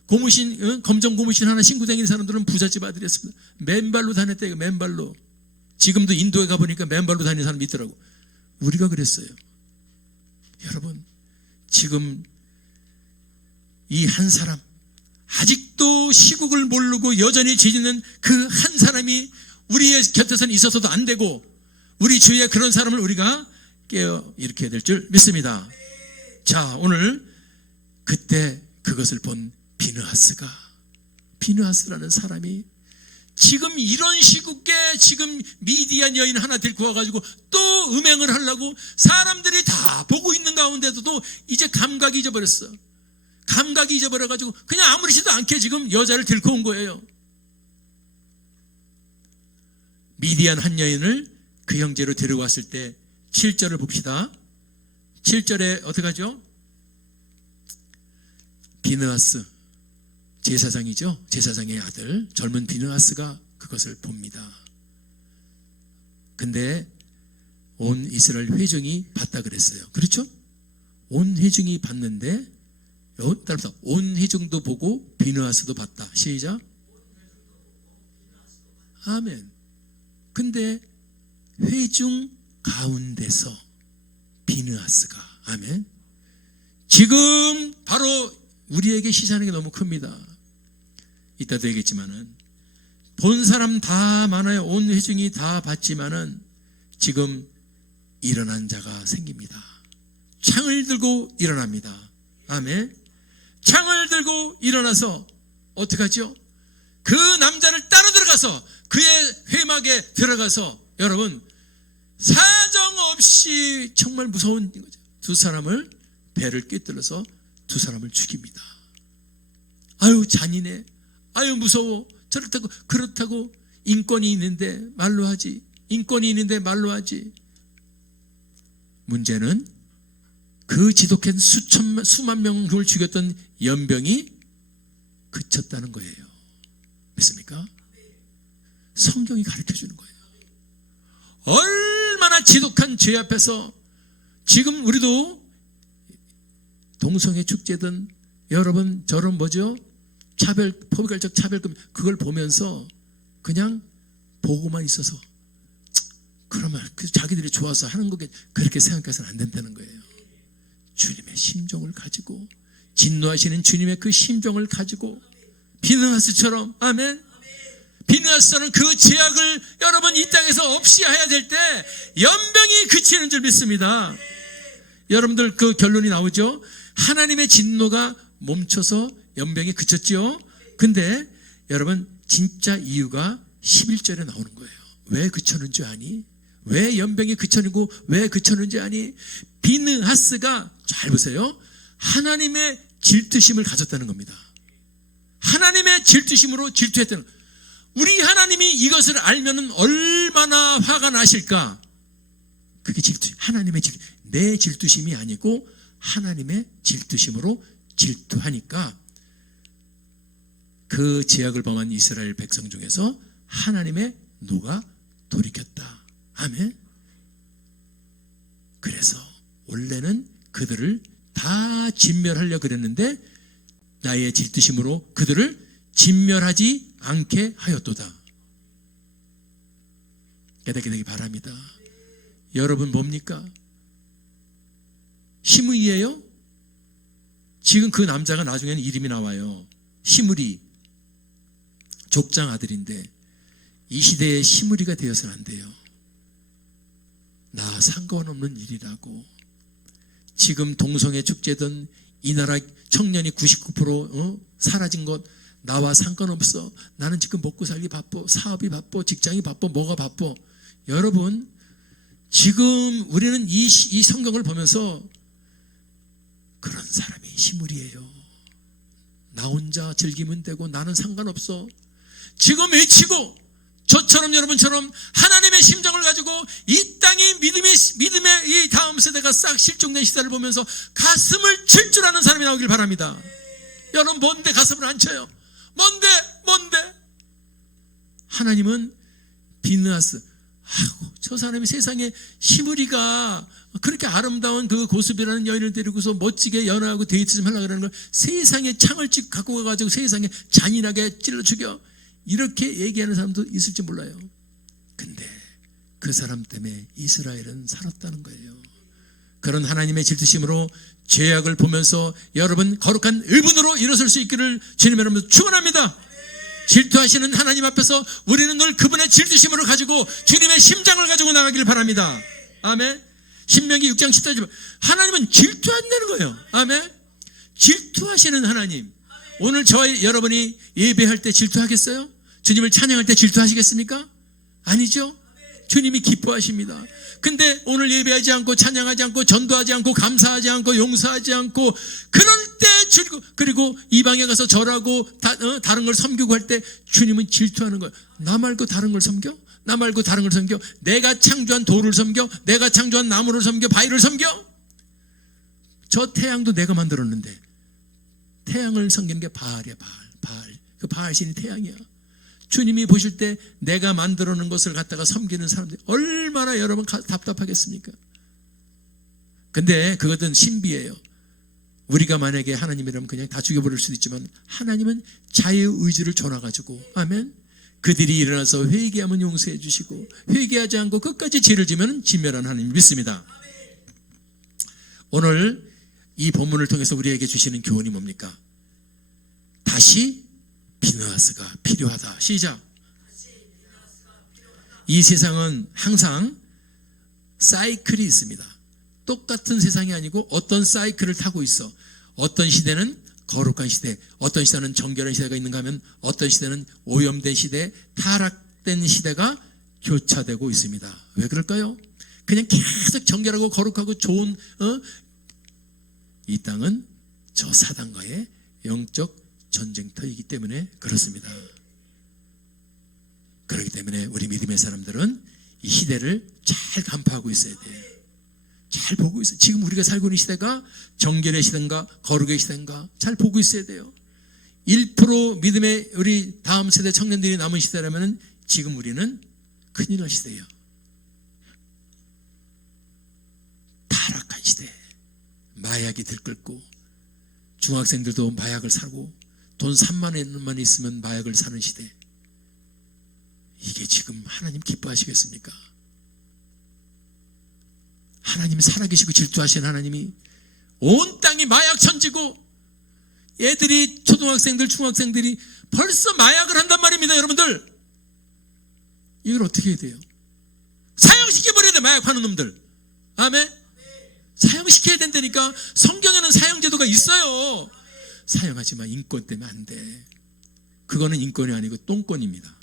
고무신, 검정 고무신 하나 신고 다니는 사람들은 부잣집 아들이었습니다. 맨발로 다녔다 이거, 맨발로. 지금도 인도에 가보니까 맨발로 다니는 사람이 있더라고. 우리가 그랬어요. 여러분, 지금 이 한 사람, 아직도 시국을 모르고 여전히 죄짓는 그 한 사람이 우리의 곁에서는 있어서도 안 되고, 우리 주위에 그런 사람을 우리가 깨어 일으켜야 될 줄 믿습니다. 자, 오늘 그때 그것을 본 비느하스라는 사람이 지금 이런 시국에 지금 미디안 여인 하나 데리고 와가지고 또 음행을 하려고 사람들이 다 보고 있는 가운데도 이제 감각이 잊어버렸어. 감각이 잊어버려가지고 그냥 아무렇지도 않게 지금 여자를 데리고 온 거예요. 미디안 한 여인을 그 형제로 데려왔을 때 7절을 봅시다. 7절에 어떻게 하죠? 비느하스 제사장이죠. 제사장의 아들 젊은 비느하스가 그것을 봅니다. 근데 온 이스라엘 회중이 봤다 그랬어요. 그렇죠? 온 회중이 봤는데 따라서 온 회중도 보고 비느하스도 봤다. 시작. 아멘. 근데 회중 가운데서 비느하스가 아멘. 지금 바로 우리에게 시사하는 게 너무 큽니다. 이따도 얘기했지만은 본 사람 다 많아요. 온 회중이 다 봤지만은 지금 일어난 자가 생깁니다. 창을 들고 일어납니다. 아멘. 창을 들고 일어나서 어떻게 하죠? 그 남자를 따로 들어가서 그의 회막에 들어가서 여러분 사정없이 정말 무서운 거죠. 두 사람을 배를 꿰뚫어서 두 사람을 죽입니다. 아유 잔인해. 아유 무서워. 그렇다고 인권이 있는데 말로 하지. 인권이 있는데 말로 하지. 문제는 그 지독한 수만 명을 죽였던 연병이 그쳤다는 거예요. 믿습니까? 성경이 가르쳐주는 거예요. 얼마나 지독한 죄 앞에서 지금 우리도 동성애 축제든 여러분 저런 뭐죠? 포괄적 차별금 그걸 보면서 그냥 보고만 있어서 그러면 자기들이 좋아서 하는 거겠 그렇게 생각해서는 안 된다는 거예요. 주님의 심정을 가지고 진노하시는 주님의 그 심정을 가지고 비느하스처럼 아멘. 비느하스는 그 죄악을 여러분 이 땅에서 없이 해야 될 때 연병이 그치는 줄 믿습니다. 여러분들 그 결론이 나오죠. 하나님의 진노가 멈춰서 연병이 그쳤죠. 근데 여러분 진짜 이유가 11절에 나오는 거예요. 왜 그쳤는지 아니? 왜 연병이 그쳤고 왜 그쳤는지 아니? 비느하스가 잘 보세요. 하나님의 질투심을 가졌다는 겁니다. 하나님의 질투심으로 질투했다는 거예요. 우리 하나님이 이것을 알면은 얼마나 화가 나실까? 그게 질투, 하나님의 질투, 내 질투심이 아니고 하나님의 질투심으로 질투하니까 그 제약을 범한 이스라엘 백성 중에서 하나님의 노가 돌이켰다. 아멘. 그래서 원래는 그들을 다 진멸하려고 그랬는데 나의 질투심으로 그들을 진멸하지 않게 하였도다. 깨닫게 되기 바랍니다. 여러분 뭡니까? 시므이예요? 지금 그 남자가 나중에는 이름이 나와요. 시므리 족장 아들인데 이 시대에 시므리가 되어서는 안 돼요. 나 상관없는 일이라고. 지금 동성애 축제든 이 나라 청년이 99% 사라진 것 나와 상관없어. 나는 지금 먹고 살기 바빠. 사업이 바빠. 직장이 바빠. 뭐가 바빠. 여러분 지금 우리는 이 성경을 보면서 그런 사람이 시므리예요. 나 혼자 즐기면 되고 나는 상관없어. 지금 외치고 저처럼 여러분처럼 하나님의 심정을 가지고 이 땅이 믿음의 이 다음 세대가 싹 실종된 시대를 보면서 가슴을 칠 줄 아는 사람이 나오길 바랍니다. 여러분 뭔데 가슴을 안 쳐요? 뭔데? 하나님은 비느하스 저 사람이 세상에 시므리가 그렇게 아름다운 그 고수비라는 여인을 데리고서 멋지게 연하고 데이트 좀 하려고 그러는 걸 세상에 창을 갖고 가가지고 세상에 잔인하게 찔러 죽여 이렇게 얘기하는 사람도 있을지 몰라요. 근데 그 사람 때문에 이스라엘은 살았다는 거예요. 그런 하나님의 질투심으로 죄악을 보면서 여러분 거룩한 의분으로 일어설 수 있기를 주님 여러분 축원합니다. 질투하시는 하나님 앞에서 우리는 늘 그분의 질투심으로 가지고 주님의 심장을 가지고 나가길 바랍니다. 아멘. 신명기 6장 14절 하나님은 질투한다는 거예요. 아멘. 질투하시는 하나님. 오늘 여러분이 예배할 때 질투하겠어요? 주님을 찬양할 때 질투하시겠습니까? 아니죠. 주님이 기뻐하십니다. 근데 오늘 예배하지 않고 찬양하지 않고 전도하지 않고 감사하지 않고 용서하지 않고 그럴 때 그리고 이방에 가서 절하고 다른 걸 섬기고 할 때 주님은 질투하는 거예요. 나 말고 다른 걸 섬겨? 나 말고 다른 걸 섬겨? 내가 창조한 돌을 섬겨? 내가 창조한 나무를 섬겨? 바위를 섬겨? 저 태양도 내가 만들었는데 태양을 섬기는 게 바알이야. 바알. 그 바알신이 태양이야. 주님이 보실 때 내가 만들어 놓은 것을 갖다가 섬기는 사람들이 얼마나 여러분 답답하겠습니까? 근데 그것은 신비예요. 우리가 만약에 하나님이라면 그냥 다 죽여버릴 수도 있지만 하나님은 자유의지를 줘놔가지고 아멘. 그들이 일어나서 회개하면 용서해 주시고 회개하지 않고 끝까지 죄를 지면 진멸한 하나님 믿습니다. 오늘 이 본문을 통해서 우리에게 주시는 교훈이 뭡니까? 다시 비느하스가 필요하다. 시작. 이 세상은 항상 사이클이 있습니다. 똑같은 세상이 아니고 어떤 사이클을 타고 있어. 어떤 시대는 거룩한 시대, 어떤 시대는 정결한 시대가 있는가 하면 어떤 시대는 오염된 시대, 타락된 시대가 교차되고 있습니다. 왜 그럴까요? 그냥 계속 정결하고 거룩하고 좋은 이 땅은 저 사단과의 영적 전쟁터이기 때문에 그렇습니다. 그렇기 때문에 우리 믿음의 사람들은 이 시대를 잘 간파하고 있어야 돼요. 잘 보고 있어요. 지금 우리가 살고 있는 시대가 정결의 시대인가 거룩의 시대인가 잘 보고 있어야 돼요. 1% 믿음의 우리 다음 세대 청년들이 남은 시대라면 지금 우리는 큰일 날 시대예요. 타락한 시대. 마약이 들끓고 중학생들도 마약을 사고 돈 3만 원만 있으면 마약을 사는 시대. 이게 지금 하나님 기뻐하시겠습니까? 하나님이 살아계시고 질투하시는 하나님이 온 땅이 마약 천지고 애들이 초등학생들 중학생들이 벌써 마약을 한단 말입니다. 여러분들 이걸 어떻게 해야 돼요? 사형시켜버려야 돼. 마약 파는 놈들. 아멘. 사형시켜야 된다니까. 성경에는 사형제도가 있어요. 사형하지만 인권 때문에 안 돼. 그거는 인권이 아니고 똥권입니다.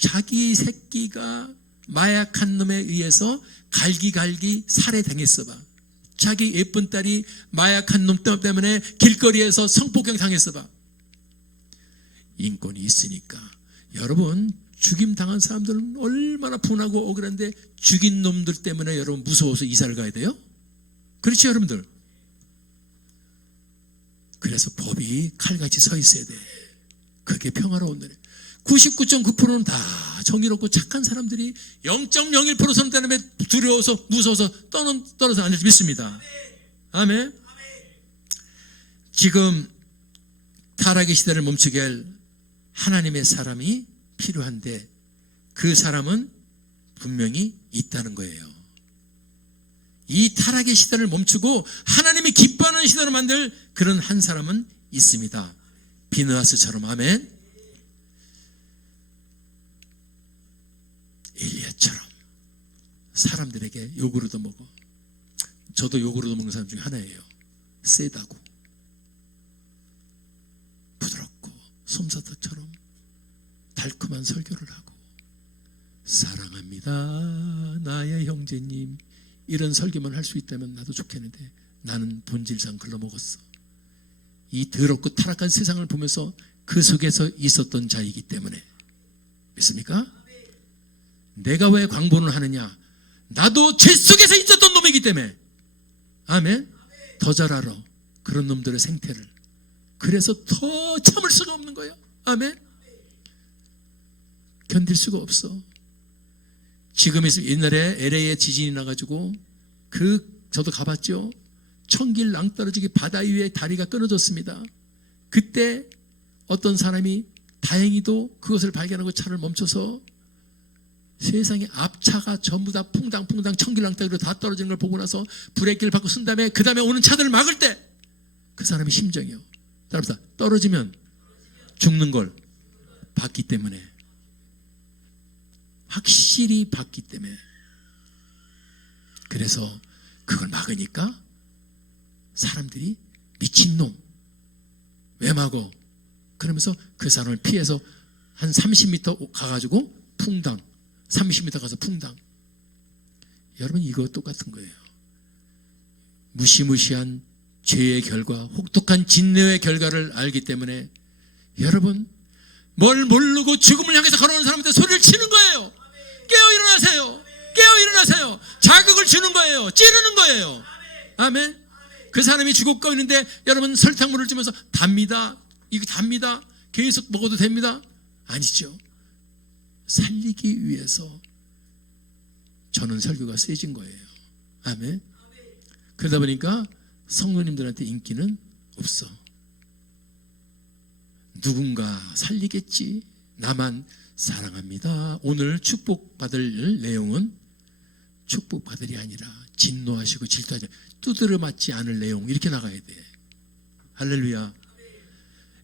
자기 새끼가 마약한 놈에 의해서 갈기갈기 살해당했어 봐. 자기 예쁜 딸이 마약한 놈 때문에 길거리에서 성폭행 당했어 봐. 인권이 있으니까. 여러분 죽임 당한 사람들은 얼마나 분하고 억울한데 죽인 놈들 때문에 여러분 무서워서 이사를 가야 돼요? 그렇죠 여러분들? 그래서 법이 칼같이 서 있어야 돼. 그게 평화로운 나라. 99.9%는 다 정의롭고 착한 사람들이 0.01% 선 때문에 두려워서 무서워서 떨어져 앉을 수 믿습니다. 아멘. 지금 타락의 시대를 멈추게 할 하나님의 사람이 필요한데 그 사람은 분명히 있다는 거예요. 이 타락의 시대를 멈추고 하나님이 기뻐하는 시대로 만들 그런 한 사람은 있습니다. 비느하스처럼. 아멘. 엘리야처럼 사람들에게 욕으로도 먹어. 저도 욕으로도 먹는 사람 중에 하나예요. 세다고 부드럽고 솜사탕처럼 달콤한 설교를 하고 사랑합니다 나의 형제님 이런 설교만 할 수 있다면 나도 좋겠는데 나는 본질상 글러먹었어. 이 더럽고 타락한 세상을 보면서 그 속에서 있었던 자이기 때문에 믿습니까? 내가 왜 광분을 하느냐? 나도 죄 속에서 있었던 놈이기 때문에. 아멘. 더 잘 알아 그런 놈들의 생태를. 그래서 더 참을 수가 없는 거예요. 아멘. 견딜 수가 없어. 지금 옛날에 LA에 지진이 나가지고 저도 가봤죠. 천길 낭떠러지게 바다 위에 다리가 끊어졌습니다. 그때 어떤 사람이 다행히도 그것을 발견하고 차를 멈춰서 세상에 앞차가 전부 다 퐁당퐁당 천길낭떠러지로 다 떨어지는 걸 보고 나서 브레이크를 밟고 쓴 다음에 그 다음에 오는 차들을 막을 때 그 사람의 심정이요. 따라서 떨어지면 죽는 걸 봤기 때문에, 확실히 봤기 때문에. 그래서 그걸 막으니까 사람들이 미친놈 왜 막어? 그러면서 그 사람을 피해서 한 30m 가가지고 풍당, 30m 가서 풍당. 여러분, 이거 똑같은 거예요. 무시무시한 죄의 결과, 혹독한 진노의 결과를 알기 때문에 여러분, 뭘 모르고 죽음을 향해서 걸어오는 사람한테 소리를 치는 거예요. 깨어 일어나세요. 깨어 일어나세요. 자극을 주는 거예요. 찌르는 거예요. 아멘. 그 사람이 죽어가고 있는데 여러분, 설탕물을 주면서 답니다. 이거 답니다. 계속 먹어도 됩니다. 아니죠. 살리기 위해서 저는 설교가 세진 거예요. 아멘. 그러다 보니까 성도님들한테 인기는 없어. 누군가 살리겠지. 나만 사랑합니다. 오늘 축복받을 내용은 축복받을이 아니라 진노하시고 질투하지, 두드려 맞지 않을 내용, 이렇게 나가야 돼. 할렐루야.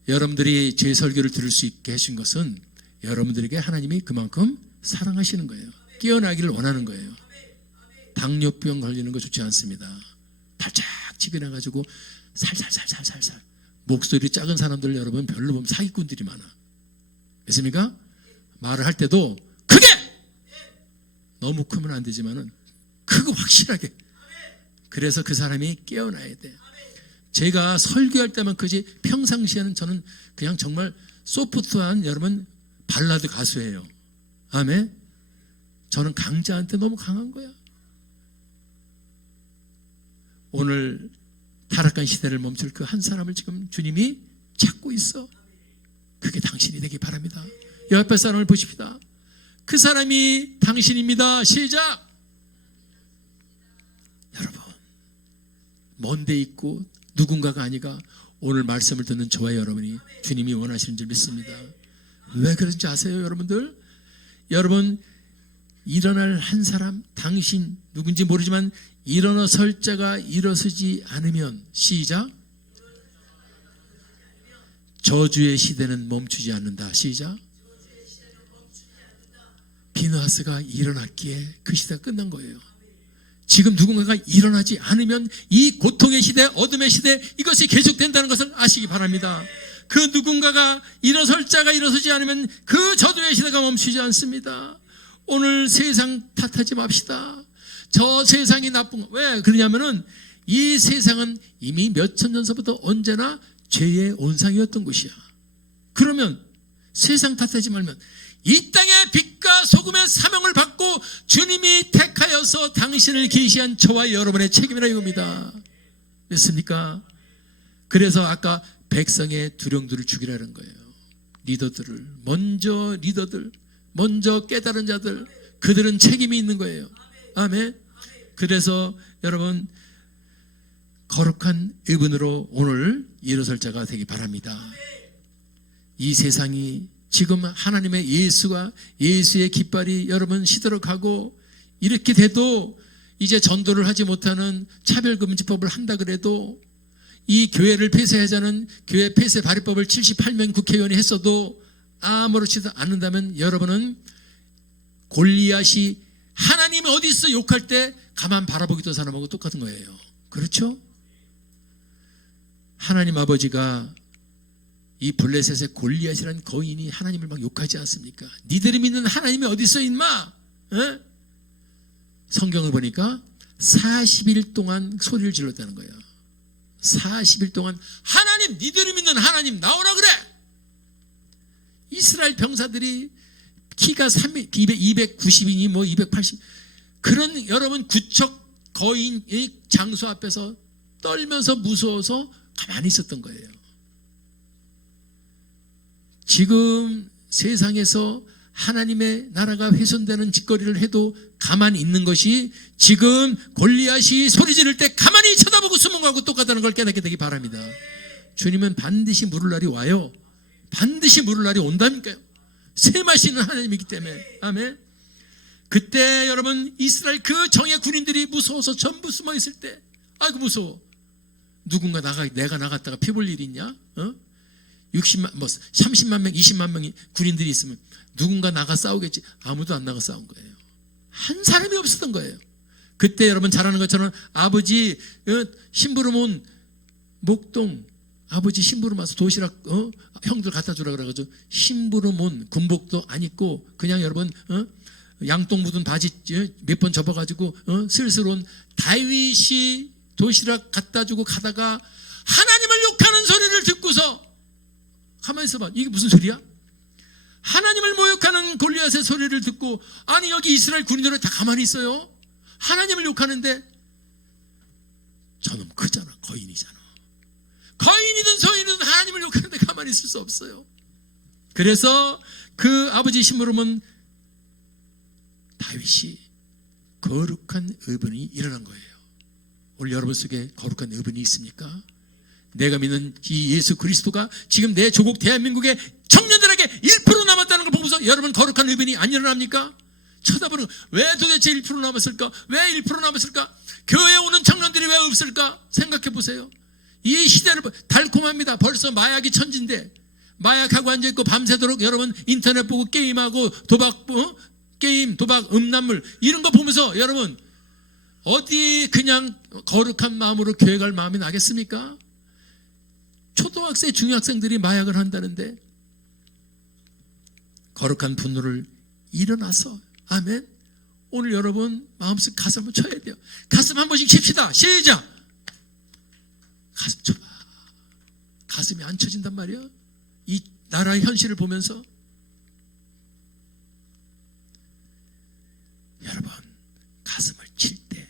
여러분들이 제 설교를 들을 수 있게 하신 것은 여러분들에게 하나님이 그만큼 사랑하시는 거예요. 깨어나기를 원하는 거예요. 당뇨병 걸리는 거 좋지 않습니다. 발작 집어나가지고 살살살살살살 목소리 작은 사람들 여러분 별로 보면 사기꾼들이 많아. 됐습니까? 말을 할 때도 크게! 너무 크면 안 되지만은 크고 확실하게. 그래서 그 사람이 깨어나야 돼. 제가 설교할 때만 크지 평상시에는 저는 그냥 정말 소프트한 여러분 발라드 가수예요. 아멘. 저는 강자한테 너무 강한 거야. 오늘 타락한 시대를 멈출 그 한 사람을 지금 주님이 찾고 있어. 그게 당신이 되기 바랍니다. 옆에 사람을 보십시다. 그 사람이 당신입니다. 시작. 여러분, 먼데 있고 누군가가 아니가 오늘 말씀을 듣는 저와 여러분이 주님이 원하시는 줄 믿습니다. 왜 그런지 아세요, 여러분들? 여러분, 일어날 한 사람, 당신 누군지 모르지만 일어설 자가 일어서지 않으면, 시작, 저주의 시대는 멈추지 않는다. 시작. 비느하스가 일어났기에 그 시대가 끝난 거예요. 지금 누군가가 일어나지 않으면 이 고통의 시대, 어둠의 시대, 이것이 계속된다는 것을 아시기 바랍니다. 그 누군가가 일어설 자가 일어서지 않으면 그 저주의 시대가 멈추지 않습니다. 오늘 세상 탓하지 맙시다. 저 세상이 나쁜 거. 왜 그러냐면은 이 세상은 이미 몇천 년서부터 언제나 죄의 온상이었던 것이야. 그러면 세상 탓하지 말면 이 땅의 빛과 소금의 사명을 받고 주님이 택하여서 당신을 계시한 저와 여러분의 책임이라 이겁니다. 됐습니까? 그래서 아까 백성의 두령들을 죽이라는 거예요. 리더들을 먼저 깨달은 자들, 그들은 책임이 있는 거예요. 아멘. 그래서 여러분, 거룩한 의분으로 오늘 일어설 자가 되기 바랍니다. 이 세상이 지금 하나님의 예수의 깃발이 여러분 시들어가고 이렇게 돼도 이제 전도를 하지 못하는 차별금지법을 한다 그래도 이 교회를 폐쇄하자는 교회 폐쇄 발의법을 78명 국회의원이 했어도 아무렇지도 않는다면 여러분은 골리앗이 하나님 어디 있어 욕할 때 가만 바라보기도 사람하고 똑같은 거예요. 그렇죠? 하나님 아버지가 이 블레셋의 골리앗이라는 거인이 하나님을 막 욕하지 않습니까? 니들이 믿는 하나님이 어디 있어 임마? 에? 성경을 보니까 40일 동안 소리를 질렀다는 거예요. 40일 동안 하나님, 니들이 믿는 하나님 나오라 그래. 이스라엘 병사들이 키가 290이니 뭐 280, 그런 여러분 구척 거인의 장소 앞에서 떨면서 무서워서 가만히 있었던 거예요. 지금 세상에서 하나님의 나라가 훼손되는 짓거리를 해도 가만히 있는 것이 지금 골리앗이 소리 지를 때 가만히 쳐다보고 숨은 거하고 똑같다는 걸 깨닫게 되기 바랍니다. 주님은 반드시 물을 날이 와요. 반드시 물을 날이 온다니까요. 셈하시는 하나님이기 때문에. 아멘. 그때 여러분 이스라엘 그 정예 군인들이 무서워서 전부 숨어 있을 때, 아이고 무서워. 누군가 내가 나갔다가 피 볼 일이 있냐? 60만, 30만 명, 20만 명이 군인들이 있으면 누군가 나가 싸우겠지. 아무도 안 나가 싸운 거예요. 한 사람이 없었던 거예요. 그때 여러분 잘 아는 것처럼 아버지 심부름 온 목동 아버지 심부름 와서 도시락 형들 갖다 주라 그래가지고 심부름 온 군복도 안 입고 그냥 여러분 양똥 묻은 바지 몇 번 접어가지고 슬슬 온 다윗이 도시락 갖다 주고 가다가 하나님을 욕하는 소리를 듣고서 가만히 있어봐. 이게 무슨 소리야? 하나님을 모욕하는 골리앗의 소리를 듣고 아니 여기 이스라엘 군인들은 다 가만히 있어요. 하나님을 욕하는데 저놈 크잖아. 거인이잖아. 거인이든 서인이든 하나님을 욕하는데 가만히 있을 수 없어요. 그래서 그 아버지 심부름은 다윗이 거룩한 의분이 일어난 거예요. 오늘 여러분 속에 거룩한 의분이 있습니까? 내가 믿는 이 예수 그리스도가 지금 내 조국 대한민국의 청년들에게 1% 남았다는 걸 보면서 여러분 거룩한 의분이 안 일어납니까? 쳐다보는 왜 도대체 1% 남았을까? 왜 1% 남았을까? 교회에 오는 청년들이 왜 없을까? 생각해 보세요. 이 시대를 달콤합니다. 벌써 마약이 천진데 마약하고 앉아있고 밤새도록 여러분 인터넷 보고 게임하고 도박 게임 도박 음란물 이런 거 보면서 여러분 어디 그냥 거룩한 마음으로 교회 갈 마음이 나겠습니까? 초등학생 중학생들이 마약을 한다는데 거룩한 분노를 일어나서 아멘. 오늘 여러분 마음속 가슴 한번 쳐야 돼요. 가슴 한 번씩 칩시다. 시작. 가슴 쳐봐. 가슴이 안 쳐진단 말이야. 이 나라의 현실을 보면서 여러분 가슴을 칠 때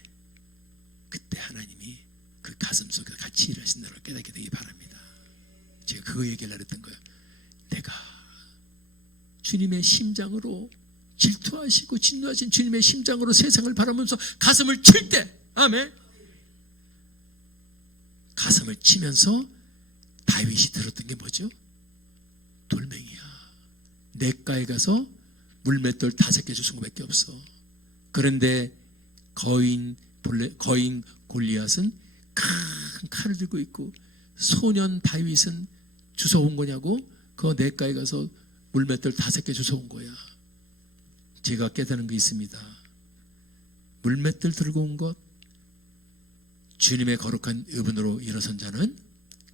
그때 하나님이 그 가슴 속에 같이 일하신다는 걸 깨닫게 되기 바랍니다. 제가 그거 얘기를 했던 거예요. 내가 주님의 심장으로 질투하시고 진노하신 주님의 심장으로 세상을 바라보면서 가슴을 칠 때 아멘. 가슴을 치면서 다윗이 들었던 게 뭐죠? 돌멩이야. 냇가에 가서 물맷돌 5개 주신 것밖에 없어. 그런데 거인 골리앗은 큰 칼을 들고 있고 소년 다윗은 주워온 거냐고? 그 냇가에 가서 물맷돌 5개 주워온 거야. 제가 깨달은 게 있습니다. 물맷돌 들고 온 것 주님의 거룩한 의분으로 일어선 자는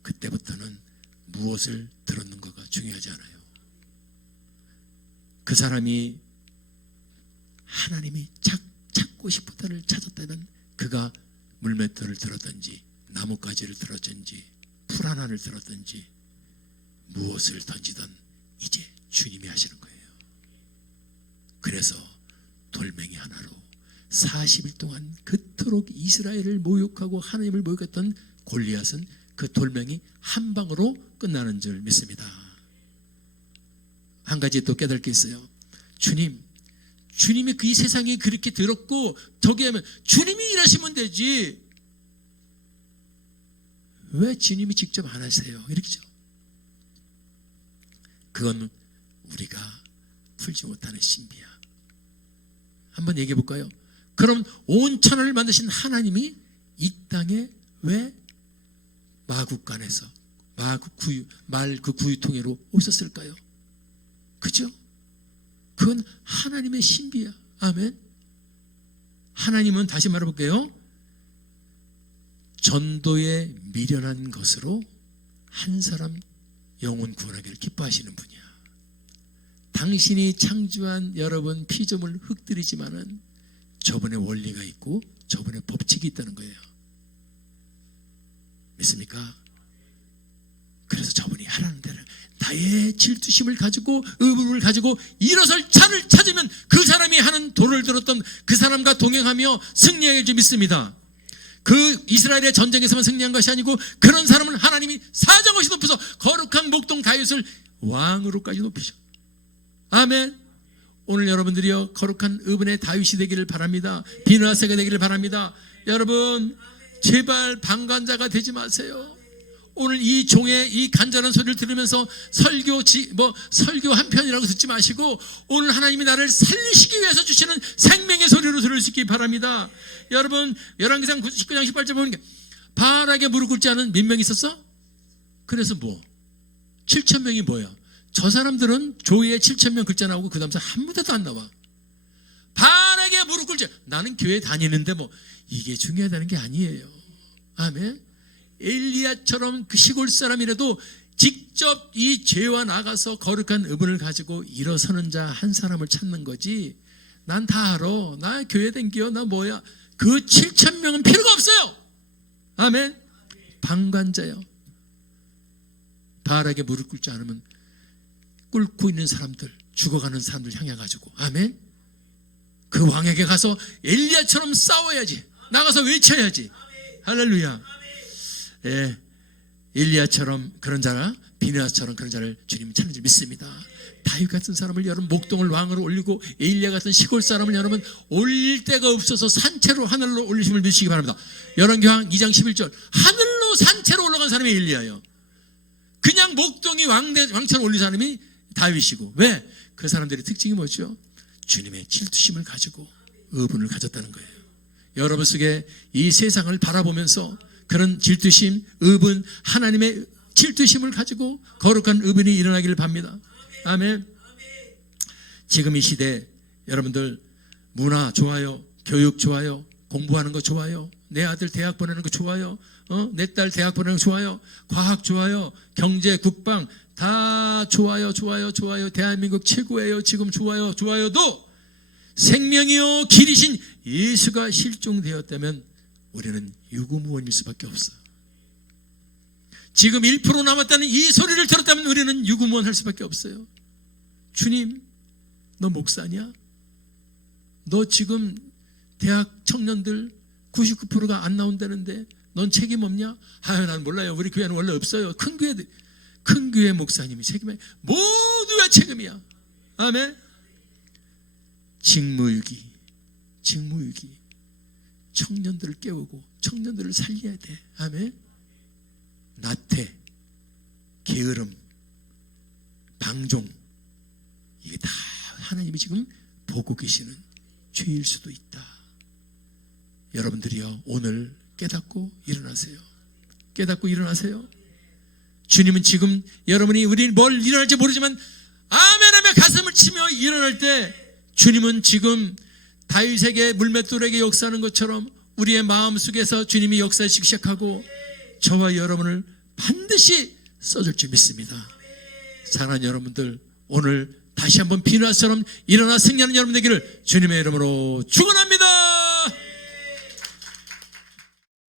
그때부터는 무엇을 들었는가가 중요하지 않아요. 그 사람이 하나님이 찾고 싶었다를 찾았다는 그가 물맷돌을 들었든지 나뭇가지를 들었든지 풀 하나를 들었든지 무엇을 던지든 이제 주님이 하시는 거예요. 그래서 돌멩이 하나로 40일 동안 그토록 이스라엘을 모욕하고 하나님을 모욕했던 골리앗은 그 돌멩이 한 방으로 끝나는 줄 믿습니다. 한 가지 또 깨달을 게 있어요. 주님이 그 이 세상이 그렇게 더럽고 저기 하면 주님이 일하시면 되지 왜 주님이 직접 안 하세요? 이렇게죠. 그건 우리가 풀지 못하는 신비야. 한번 얘기해 볼까요? 그럼 온 천하를 만드신 하나님이 이 땅에 왜 마국간에서 말 그 구유통에로 오셨을까요? 그죠? 그건 하나님의 신비야. 아멘. 하나님은 다시 말해볼게요. 전도에 미련한 것으로 한 사람 영혼 구원하기를 기뻐하시는 분이야. 당신이 창조한 여러분 피조물 흙들이지만은 저분의 원리가 있고 저분의 법칙이 있다는 거예요. 믿습니까? 그래서 저분이 하라는 대로 나의 질투심을 가지고 의분을 가지고 일어설 차를 찾으면 그 사람이 하는 도를 들었던 그 사람과 동행하며 승리하게 줄 믿습니다. 그 이스라엘의 전쟁에서만 승리한 것이 아니고 그런 사람은 하나님이 사정없이 높여서 거룩한 목동 다윗을 왕으로까지 높이셔. 아멘. 오늘 여러분들이요 거룩한 의분의 다윗이 되기를 바랍니다. 비느하세가 되기를 바랍니다. 여러분 제발 방관자가 되지 마세요. 오늘 이 종의 이 간절한 소리를 들으면서 설교 한 편이라고 듣지 마시고 오늘 하나님이 나를 살리시기 위해서 주시는 생명의 소리로 들을 수 있기 바랍니다. 여러분 열왕기상 19장 18절 보는 게 바알에게 무릎 꿇지 않은 몇 명 있었어? 그래서 7,000명이 뭐야? 저 사람들은 조회에 7,000명 글자 나오고 그 다음 한 무대도 안 나와. 바알에게 무릎 꿇지 나는 교회 다니는데 이게 중요하다는 게 아니에요. 아멘. 엘리야처럼 그 시골 사람이라도 직접 이 죄와 나가서 거룩한 의분을 가지고 일어서는 자 한 사람을 찾는 거지. 난 다 알아. 나 교회 댕겨. 나 뭐야. 그 7,000명은 필요가 없어요. 아멘. 방관자요. 바알에게 무릎 꿇지 않으면 꿇고 있는 사람들, 죽어가는 사람들 향해 가지고, 아멘. 그 왕에게 가서 엘리야처럼 싸워야지. 나가서 외쳐야지. 할렐루야. 예, 엘리야처럼 그런 자나 비느하스처럼 그런 자를 주님이 찾는 줄 믿습니다. 다윗 같은 사람을 여러분 목동을 왕으로 올리고 엘리야 같은 시골 사람을 여러분 올릴 데가 없어서 산채로 하늘로 올리심을 믿으시기 바랍니다. 열왕기상 2장 11절 하늘로 산채로 올라간 사람이 엘리야예요. 그냥 목동이 왕처럼 올린 사람이 다윗이고. 왜? 그 사람들의 특징이 뭐죠? 주님의 질투심을 가지고 의분을 가졌다는 거예요. 여러분 속에 이 세상을 바라보면서 그런 질투심, 의분, 하나님의 질투심을 가지고 거룩한 의분이 일어나기를 바랍니다. 아멘. 지금 이 시대 여러분들 문화 좋아요, 교육 좋아요, 공부하는 거 좋아요, 내 아들 대학 보내는 거 좋아요, 내 딸 대학 보내는 거 좋아요, 과학 좋아요, 경제, 국방 다 좋아요. 대한민국 최고예요. 지금 좋아요도 생명이요 길이신 예수가 실종되었다면 우리는 유구무원일 수밖에 없어요. 지금 1% 남았다는 이 소리를 들었다면 우리는 유구무원할 수밖에 없어요. 주님, 너 목사냐? 너 지금 대학 청년들 99%가 안 나온다는데 넌 책임 없냐? 난 몰라요. 우리 교회는 원래 없어요. 큰 교회 목사님이 책임해. 모두가 책임이야. 아멘. 직무유기. 청년들을 깨우고 청년들을 살려야 돼. 아멘. 나태, 게으름, 방종, 이게 다 하나님이 지금 보고 계시는 죄일 수도 있다. 여러분들이요, 오늘 깨닫고 일어나세요. 주님은 지금 여러분이 우리 뭘 일어날지 모르지만 아멘하며 가슴을 치며 일어날 때 주님은 지금 다윗에게 물맷돌에게 역사하는 것처럼 우리의 마음속에서 주님이 역사하시기 시작하고 저와 여러분을 반드시 써줄 줄 믿습니다. 사랑하는 여러분들, 오늘 다시 한번 비누아처럼 일어나 승리하는 여러분 되기를 주님의 이름으로 축원합니다.